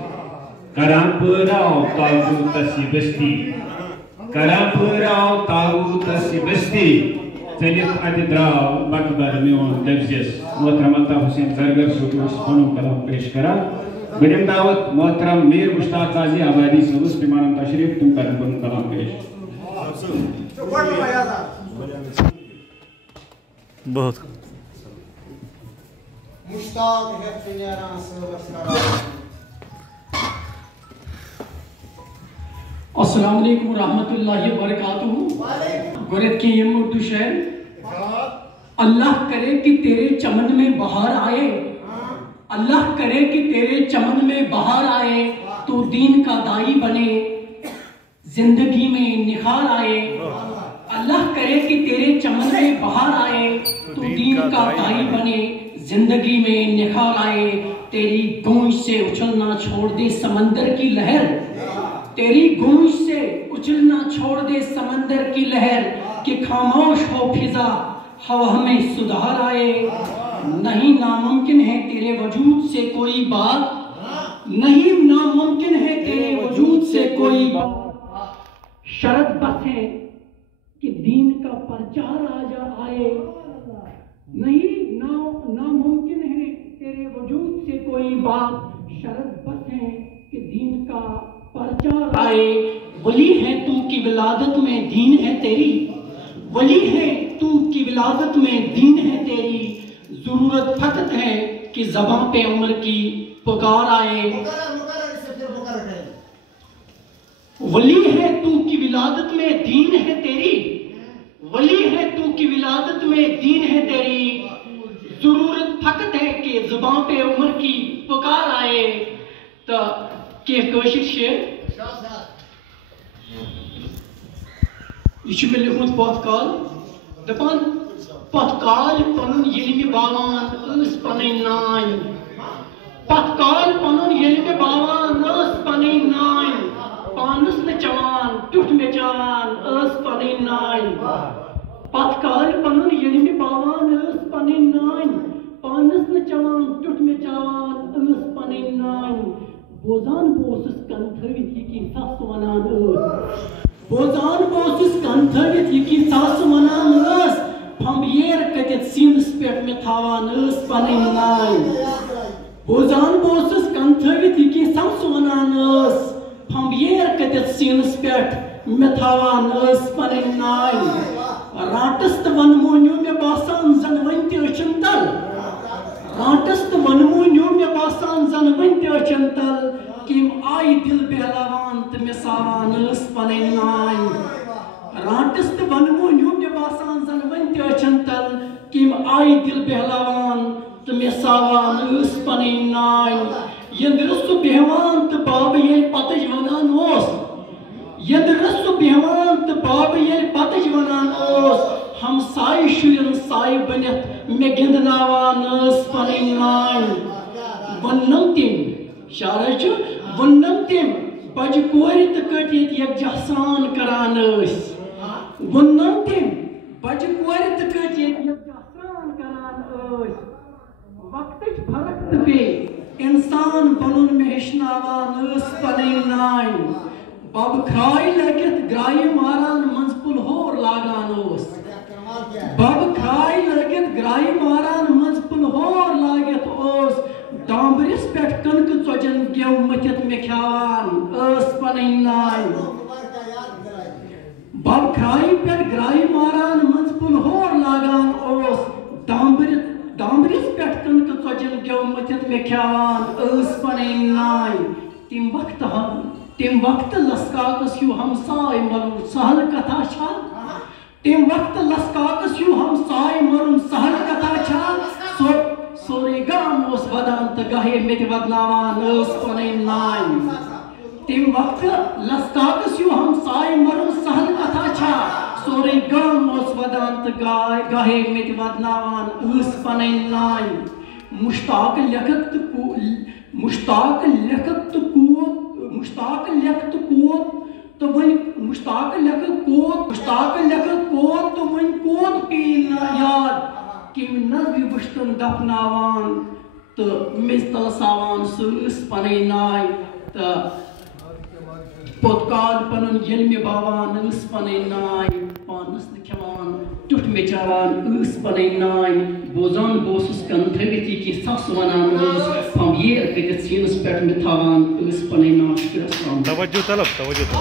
کران پراو تاغوتس یہ بستی کران پراو تاغوتس یہ بستی چلت ات دراو مقبر میون دجزس محترم الطاف حسین زرگر صوبس پنن کلام پیش کران بدم دعوت محترم میر مشتاق قاضی آبادی صوبس پیمانم تشریف تم کرن پنن کلام پیش بہت السلام علیکم ورحمۃ اللہ وبرکاتہ. گورت کے یہ اردو شعر. اللہ کرے کہ تیرے چمن میں بہار آئے, اللہ کرے کہ تیرے چمن میں بہار آئے, تو دین کا دائی بنے, زندگی میں نکھار آئے. اللہ کرے کہ تیرے چمن میں بہار آئے, تو دین کا دائی بنے, زندگی میں نکھار آئے. تیری گونج سے اچھلنا چھوڑ دے سمندر کی لہر, تیری گونج سے اچھلنا چھوڑ دے سمندر کی لہر, کہ خاموش ہو فضا ہوا میں سدھار آئے. نہیں ناممکن ہے تیرے وجود سے کوئی بات, نہیں ناممکن ہے تیرے وجود سے کوئی بات, شرط بس ہے کہ دین کا پرچار آئے. نہیں ناممکن ہے تیرے وجود سے کوئی بات, شرط بس ہے کہ دین کا پرچار آئے. ولی ہے تو کی ولادت میں دین ہے تیری, ولی ہے تو کی ولادت میں دین ہے تیری. ضرورت فقط ہے کہ زباں پہ عمر کی پکار آئے. ولی ہے تو کی ولادت میں دین ہے تیری, ولی ہے تو کی ولادت میں دین ہے تیری. ضرورت فقط ہے کہ زباں پہ عمر کی پکار آئے. تو کہ کوشش شعر یہ میں لکھمت پت کال دپان پت کال پنن یل باوان اس پنن نان, پت کال پنن یل باوان اس پنن نان, پانس نہ چوان ٹوٹ میں چوان اس پنن نان. پت کال پنن یل باوان اس پنن نان, پانس نہ چوان ٹوٹ میں چوان اس پنن نان. بوزان بوسس کن تھوت یہ کی ساس ونان ٲس, بوزان بوسس کن تھوت یہ کی ساس ونان ٲس, پھمبیر کتت سینس پٮ۪ٹھ مےٚ تھاوان ٲس پنٕنۍ نانۍ. بوزان بوسس کن تھوت یہ کی ساس ونان ٲس, پھمبیر کتت سینس پٮ۪ٹھ مےٚ تھاوان ٲس پنٕنۍ نانۍ. رانٹس تہٕ ونمونیو مےٚ باسان زن وۄنۍ تہِ أچھن تل, رانٹس تہٕ ونمونیو مےٚ باسان زن وۄنۍ تہِ أچھن تل, کِم آیہِ دل بہلاوان تہٕ مےٚ ساوان ٲس پنٕنۍ نانۍ. رانٹس تہٕ ونمونیو مےٚ باسان زن وۄنۍ تہِ أچھن تل, کِم آیہِ دل بہلاوان تہٕ مےٚ ساوان ٲس پنٕنۍ نانۍ. یندرٕ سُہ بیہوان تہٕ بابہٕ ییٚلہِ پتٕج ونان اوس, یندرٕ سُہ بیہوان تہٕ بابہٕ ییٚلہِ پتٕج ونان اوس, ہمسایہِ شُرٮ۪ن سایہِ بٔنِتھ مےٚ گِنٛدناوان ٲس پنٕنۍ نانۍ. ووننم تٔمۍ شعرا چھُ, ووننم تٔمۍ بجہِ کورِ تہٕ کٔٹۍ ییٚتہِ یکجاہ سان کران ٲسۍ, ووننم تٔمۍ بجہِ کورِ تہٕ کٔٹۍ ییٚتہِ یکجاہ سان کران ٲسۍ. وقتٕچ فرق تہٕ بیٚیہِ اِنسان بنُن مےٚ ہیٚچھناوان ٲس پنٕنۍ نانۍ. بب کھراے لٔگِتھ گرایہِ ماران منٛزٕ پُلہور لاگان اوس, بب کھراے لٔگِتھ گرایہِ ماران منٛزٕ پُلہور لٲگِتھ اوس, ڈامبرِس پٮ۪ٹھ کٕنکہٕ ژۄچن گٮ۪و مٔتھِتھ مےٚ کھیاوان ٲس پنٕنۍ نانۍ. بب کھرایہِ پٮ۪ٹھ گرایہِ ماران منٛزٕ پُلہور لاگان اوس, ڈامبرِس پٮ۪ٹھ کٕنکہٕ ژۄچن گٮ۪و مٔتھِتھ مےٚ کھیاوان ٲس پنٕنۍ نانۍ. تَمہِ وقتہٕ لسکاکس ہیوٗ ہمساے مرُن سہل کتھا چھا, تَمہِ وقتہٕ لسکاکس ہیوٗ ہمساے مرُن سہل کتھا چھا, سورُے گام اوس ودان تہٕ گاہے مےٚ تہِ ودناوان ٲس پنٕنۍ نانۍ. تَمہِ وقتہٕ لسکاکس ہیوٗ ہمساے مرُن سہل کتھا چھا, سورُے گام اوس ودان تہٕ گاہے مےٚ تہِ ودناوان ٲس پنٕنۍ نانۍ. مشتاق لیکھت تہٕ کوت تہٕ وۄنۍ کوت پیٚیہِ نہٕ یاد, کیٚمۍ نظرِ وٕچھتن دفناوان تہٕ میٚژ تل ساوان سُہ ٲس پنٕنۍ نانۍ. تہٕ پوٚت کال پنُن ییٚلہِ مےٚ باوان ٲس پنٕنۍ نانۍ, پانس نہٕ کھٮ۪وان ٹیُٹھ مےٚ چاوان ٲس پنٕنۍ نانۍ. بوزان بوسس کن تھٲوِتھ یہِ کینٛہہ سَس ونان ٲس, پھمبیر کٔرِتھ سیٖنس پٮ۪ٹھ مےٚ تھاوان ٲس پنٕنۍ نانۍ. شُکریہ. توجہ طلب, توجہ طلب.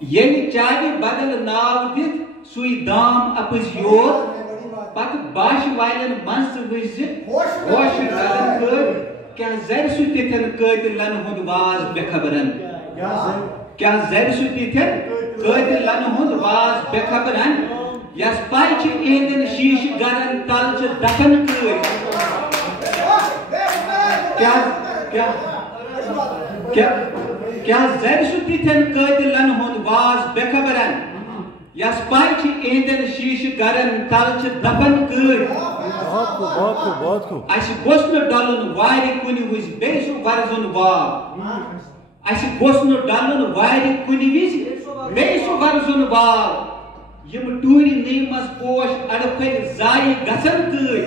ییٚلہِ چاوِ بدل ناو دِتھ سُے دام اپٕز یور پتہٕ باشہِ والٮ۪ن منٛز ژٕ وٕچھ زِ ہوشہِ رلن کٔرۍ کیٛاہ زرِ سُہ تِتھٮ۪ن قٲتِلن ہُنٛد واز بے خبرن کیٛاہ زرِ سُہ تِتھٮ۪ن قٲتِلن ہُنٛد واز بے خبرن یس پاے چھِ اِہنٛدٮ۪ن شیٖشہٕ گرن تل چھِ دفن کٔرۍ کیٛاہ زرِ سُہ تِتھٮ۪ن قٲتِلن ہُنٛد واز بے خبرن یس پاے چھِ اِہنٛدٮ۪ن شیٖشہٕ گرن تل چھِ دفن کٔرۍ اَسہِ گوٚژھ نہٕ ڈلُن وارِ کُنہِ وِزِ بیٚیہِ سُہ ورزُن واو اَسہِ گوٚژھ نہٕ ڈلُن وارِ کُنہِ وِزِ بیٚیہِ سُہ ورزُن واو یِم ٹوٗرِ نیٖمس پوش اڑٕ پھٔلۍ زایہِ گژھن کۭتۍ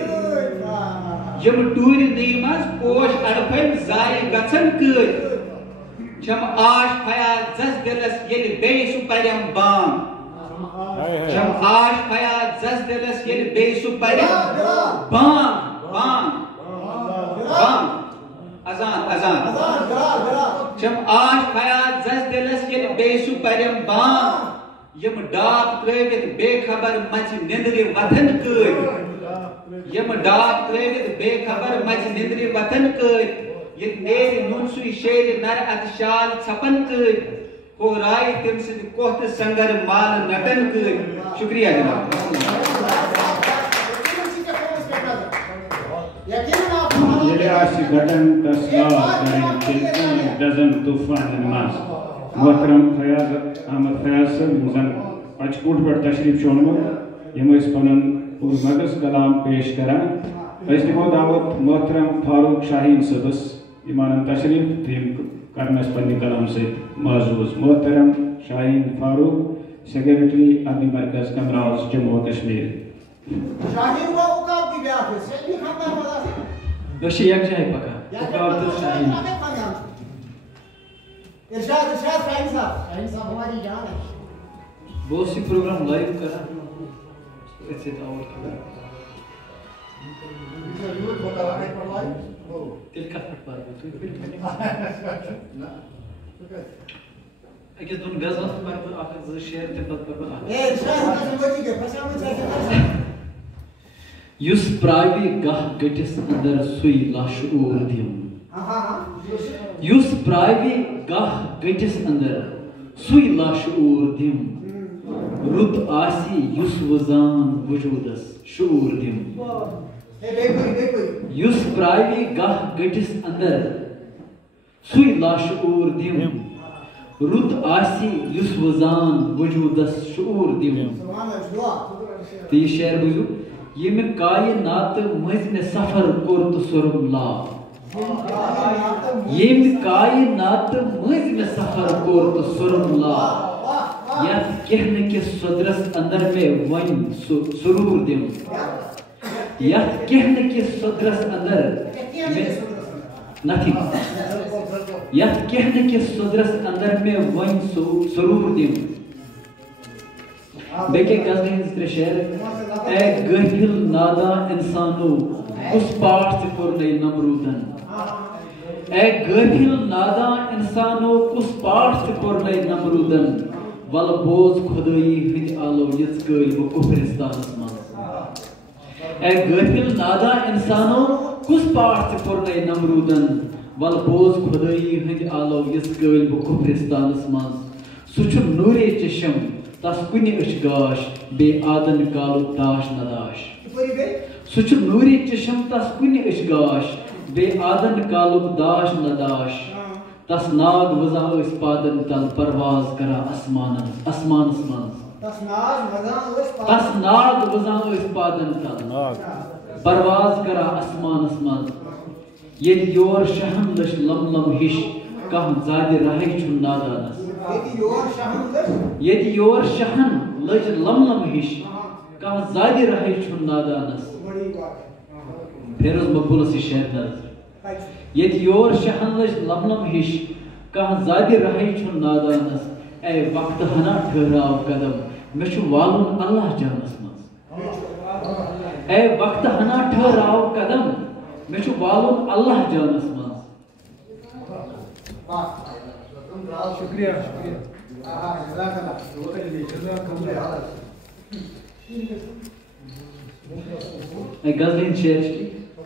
یِم ٹوٗرِ نیٖمس پوش اڑٕ پھٔلۍ زایہِ گژھن کۭتۍ چھم آش فیاض زس دِلس ییٚلہِ بیٚیہِ سُہ پریم بام چھم آش فیاض زس دِلس ییٚلہِ بیٚیہِ سُہ پریم بام بام بام اذان اذان چھم آش فیاض زس دِلس ییٚلہِ بیٚیہِ سُہ پریم بام یِم ڈاک ترٲوِتھ بے خبر مژِ نِندرِ وتھن کۭتۍ یِم ڈاک ترٲوِتھ بے خبر مژِ نِندرِ وتھن کۭتۍ ییٚتہِ نیرِ نُن سُے شیرِ نر اتھ شال ژھپن کۭتۍ ہو رایہِ تٔمۍ سٕنٛدِ کوہ تہٕ سنگر مال نٹن کۭتۍ شُکریہ جناب ییٚلہِ آسہِ گھٹن تس یاد کرٕنۍ تیٚلہِ ڈزن طوٗفانن منٛز محترم فیاض احمد فیاض صٲب یِم زن پچکوٹ پٮ۪ٹھ تشریٖف چھُ اوٚنمُت یِم ٲسۍ پنُن پوٗرٕ مغرض کلام پیش کران أسۍ دِمو دعوت محترم فاروق شاہیٖن صٲبس یِم انن تشریٖف تہٕ یِم کرنس پننہِ کلام سۭتۍ معزوٗز محترم شاہیٖن فاروق سیکرٹری ادبی مرکز کمرا ہاؤس جموں کشمیر أسۍ چھِ یکجاہے پکان اُقاب تہٕ شاہیٖن بہٕ اوسُس یہِ پروگرام لایِو کران أتھۍ سۭتۍ آوُر کران تیٚلہِ کتھ پٮ۪ٹھ پرٕ بہٕ تُہۍ کٔرِو أکِس دۄن غزلن پرٕ بہٕ اکھ زٕ شعر تمہِ پتہٕ پرٕ بہٕ یُس پراوِ گاہ گٔٹِس اندر سُے لاشعوٗر دِم یُس پراوِ گاہ گٔٹِس اندر سُے لاشعوٗر دِم رُت آسہِ یُس وٕزان وجوٗدس شعوٗر دِم یُس پراوِ گاہ گٔٹِس اندر سُے لاشعوٗر دِم رُت آسہِ یُس وٕزان وجوٗدس شعوٗر دِم تہٕ یہِ شعر بوٗزِو ییٚمہِ کایناتہٕ مٔنٛزۍ مےٚ سفر کوٚر تہٕ سورُم لاو ییٚمہِ کایناتہٕ مٔنٛزۍ مےٚ سفر کوٚر تہٕ سورُم لاو یتھ کیٚہنہٕ کِس صدرس اندر مےٚ وۄنۍ سروٗر دِم یتھ کیٚہنہٕ کِس صدرس اندر نتھِنگ یتھ کیٚہنہٕ کِس صدرس اندر مےٚ وۄنۍ سروٗر دِم بیٚیہِ کیٚنٛہہ غزلہِ ہٕنٛز ترٛےٚ شعر اے غٲفِل نادان اِنسانو کُس پاٹھ ژےٚ کوٚرنَے نمروٗدن اے غٲفِل نادان اِنسانو کُس پاٹھ ژےٚ کوٚرنَے نمروٗدن وَلہٕ بوز خۄدٲیی ہٕنٛدِ آلو یِژ کٲلۍ بہٕ کُفرِستانس منٛز اے غٲفِل نادان اِنسانو کُس پاٹھ ژےٚ کوٚرنَے نمروٗدن وَلہٕ بوز خۄدٲیی ہٕنٛدِ آلو یِژ کٲلۍ بہٕ کُفرِستانس منٛز سُہ چھُ نوٗرے چشم تس کُنہِ أچھ گاش بیٚیہِ آدن کالُک داش نداش سُہ چھُ نوٗرِ چشم تس کُنہِ أچھ گاش بیٚیہِ آدن کالُک داش نداش تس ناگ وزان ٲسۍ پادن تل پرواز کران آسمانس منٛز تس ناگ وزان ٲسۍ پادن تل پرواز کران آسمانس منٛز ییٚلہِ یور شہن لٔچھ لم لم ہِش کانٛہہ زادِ راہے چھُنہٕ نادانس ییٚتہِ یور شہن لٔج لم لم ہِش کانٛہہ زادِ راہے چھُنہٕ نادانس فیروز مقبولس یہِ شعر نظر ییٚتہِ یور شہن لٔج لم لم ہِش کانٛہہ زادِ راہے چھُنہٕ نادانس اے وقتہٕ ہنا ٹھہراو قدم مےٚ چھُ والُن اللہ جانس منٛز اے وقتہٕ ہنا ٹھہراو قدم مےٚ چھُ والُن اللہ جانس منٛز شُکریہ شُکریہ غزل شعر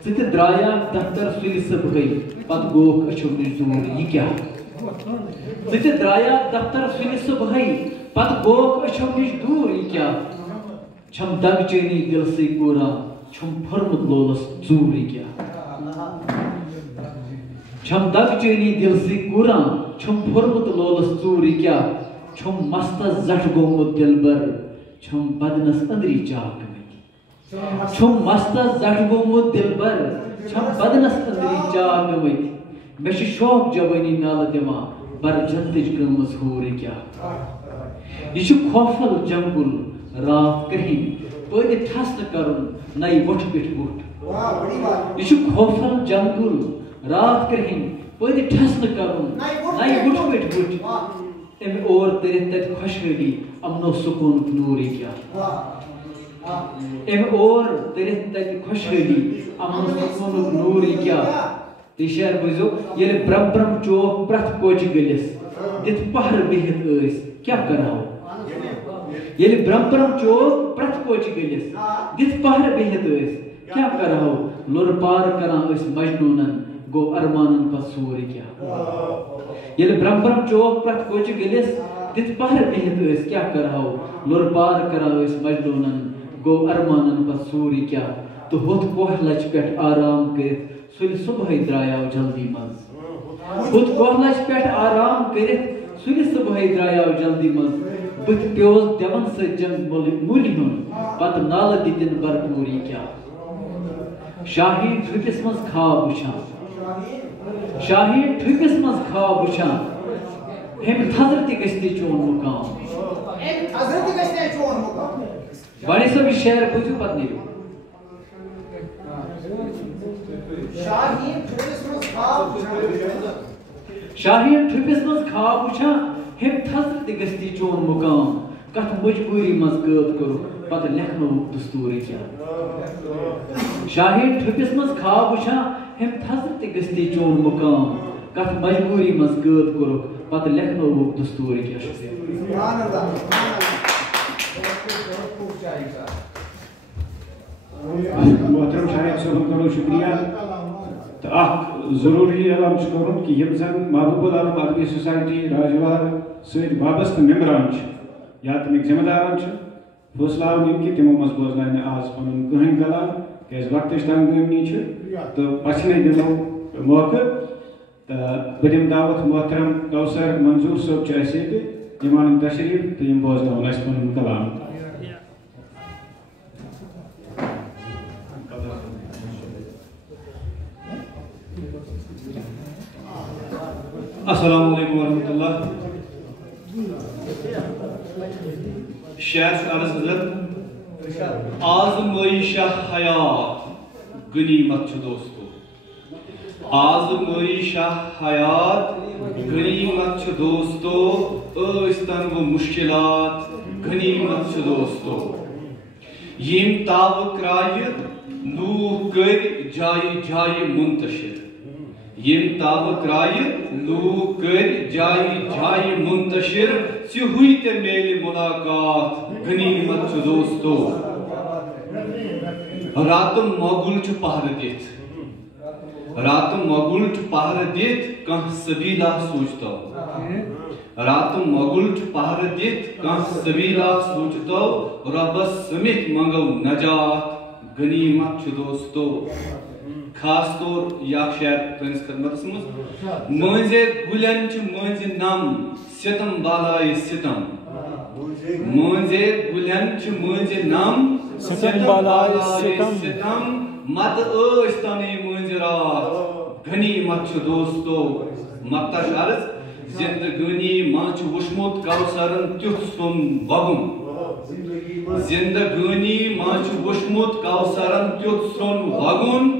ژٕ تہِ درٛایاکھ دفتر سُلہِ صبحٲے پتہٕ گوکھ أچھو نِش دوٗر یہِ کیٛاہ ژٕ تہِ درٛایاکھ دفتر سُلہِ صبحٲے پتہٕ گوکھ أچھو نِش دوٗر یہِ کیٛاہ چھم دگ چٲنی دِلسٕے کوٗرا چھُم پھٔرمُت لولس ژوٗر یہِ کیٛاہ چھم دگ چٲنی دِلسٕے کوٗرا چھُم پھٔرمُت لولس ژوٗر یہِ کیٛاہ چھُم مستس زٹھ گوٚمُت دِلبر چھُم بدنس أنٛدری چاک چھُم مستس زٹھ گوٚمُت دِلبر چھم بدنس أنٛدری چاک گٔمٕتۍ مےٚ چھُ شوق جوٲنی نالہٕ دِوان بر جنتٕچ گٔمٕژ ہوٗر یہِ کیٛاہ یہِ چھُ خوفل جنگُل راتھ کرٛہِنۍ پٲدٕ ٹھس نہٕ کرُن نَیہِ وۄٹھ پٮ۪ٹھ وُٹھ یہِ چھُ خوفل جنگُل راتھ کرٛہِنۍ پٲدٕ ٹھس نہٕ کرُن نَیہِ وۄٹھ پٮ۪ٹھ وُٹھ اَمہِ اور تٔرِتھ تَتہِ خۄشحٲلی اَمنو سکوٗنُک نوٗر یہِ کیٛاہ اَمہِ اور تٔرِتھ تَتہِ خۄشحٲلی اَمنو سکوٗنُک نوٗر یہِ کیٛاہ تہٕ شعر بوٗزِو ییٚلہِ برٛم برٛم چوک پرٛٮ۪تھ کوچہِ گٔلِس دِتھ پہرٕ بِہِتھ ٲسۍ کیٛاہ کرہو ییٚلہِ برٛم برٛم چوک پرٛٮ۪تھ کوچہِ گٔلِس دِتھ پہرٕ بِہِتھ ٲسۍ کیٛاہ کرہو لُرٕ پار کران ٲسۍ مجنوٗنن گوٚو ارمانن پتہٕ سوٗر یہِ کیٛاہ ییٚلہِ برٛم برٛم چوک پرٛٮ۪تھ کوچہِ گٔلِس دِتھ پہرٕ بِہِتھ ٲسۍ کیٛاہ کرہو لُرٕ پار کران ٲسۍ مجنوٗنن گوٚو ارمانن پتہٕ سوٗر یہِ کیٛاہ تہٕ ہُتھ کوہ لچہِ پٮ۪ٹھ آرام کٔرِتھ سُلہِ صبحٲے درٛایاو جلدی منٛز ہُتھ کوہ لچہِ پٮ۪ٹھ آرام کٔرِتھ سُلہِ صبحٲے درٛایاو جلدی منٛز بٕتھِ پیوس دٮ۪ون سۭتۍ جنگ مُلہِ ہُنٛد پتہٕ نالہٕ دِتِن برپوٗر یہِ کیٛاہ شاہی ٹھُپِس منٛز خواب وٕچھان شاہی ٹھُپِس منٛز خواب وٕچھان ہیٚمہِ تھزرٕ تہِ گژھِ نہٕ چون مُقام بانی صٲب یہِ شعر بوٗزِو پتہٕ نیٖرِو شاہیٖن ٹھُپِس منٛز خواب وٕچھان ہیٚمہِ تھزرٕ تہِ گژھِ نہٕ چون مُقام کتھ مجبوٗری منٛز قٲد کوٚرُکھ پتہٕ لیکھنووُکھ دستوٗر یہِ کیٛاہ شاہیٖن ٹھُپِس منٛز خواب وٕچھان ہیٚمہِ تھزرٕ تہِ گژھِ نہٕ چون مُقام کتھ مجبوٗری منٛز قٲد کوٚرُکھ پتہٕ لیکھنووُکھ دستوٗر یہِ کیٛاہ محترم شاہد صٲبن کرو شکریہ تو اخ ضروری اعلان کرن کہ یم زن محبوب العالم عربی سوسائٹی راجوار ست وابستہ ممبران یا تمیک ذمہ داران فیصلہ آو کہ تمو مز بوزنائے آز پن کہین کلام کیاز وقت تنگٲمی تو پچھنے دنوں موقع تو بہ دم دعوت محترم کوثر منظور صٲب یہ یمان تشریف تو یم بوزناون اس پن کلام السلام علیکم ورحمۃ اللہ شعر سے عرض حضرت آزمائشہ حیات غنیمت چھ دوستو آزمائشہ حیات غنیمت چھ دوستو ٲستن و مشکلات غنیمت چھ دوستو یم تاو کرایہ لوٗکھ کٔرۍ جایہِ جایہِ منتشر یم تاو کرایہ لوٗکھ کٔرۍ جایہِ جایہِ منتشر ژِہُے تہِ میلہِ مُلاقات غنیمت چھُ دوستو راتہٕ مۄگُل چھُ پہرٕ دِتھ راتہٕ مۄگُل چھُ پہرٕ دِتھ کانٛہہ سبیٖلا سوٗنٛچتو راتہٕ مۄگُل چھُ پہرٕ دِتھ کانٛہہ سبیٖلا سوٗنٛچتو رۄبس سٔمِتھ منگو نجات غنیمت چھُ دوستو خاص طور یا شعر پنس خدمتس مز مٲنزے گُلٮ۪ن چھِ مٲنزِ نم ستم بالائے ستم مٲنزے گُلٮ۪ن چھِ مٲنزِ نم ستم بالائے ستم مت ٲسۍ تنٕے مٲنزِ رات غنیمت چھُ دوستو مقطع عرض زندگٲنی منٛز چھُ وٕچھمُت کوثرن تیُتھ سون وگُن زندگٲنی منٛز چھُ وٕچھمُت کوثرن تیُتھ سون وگُن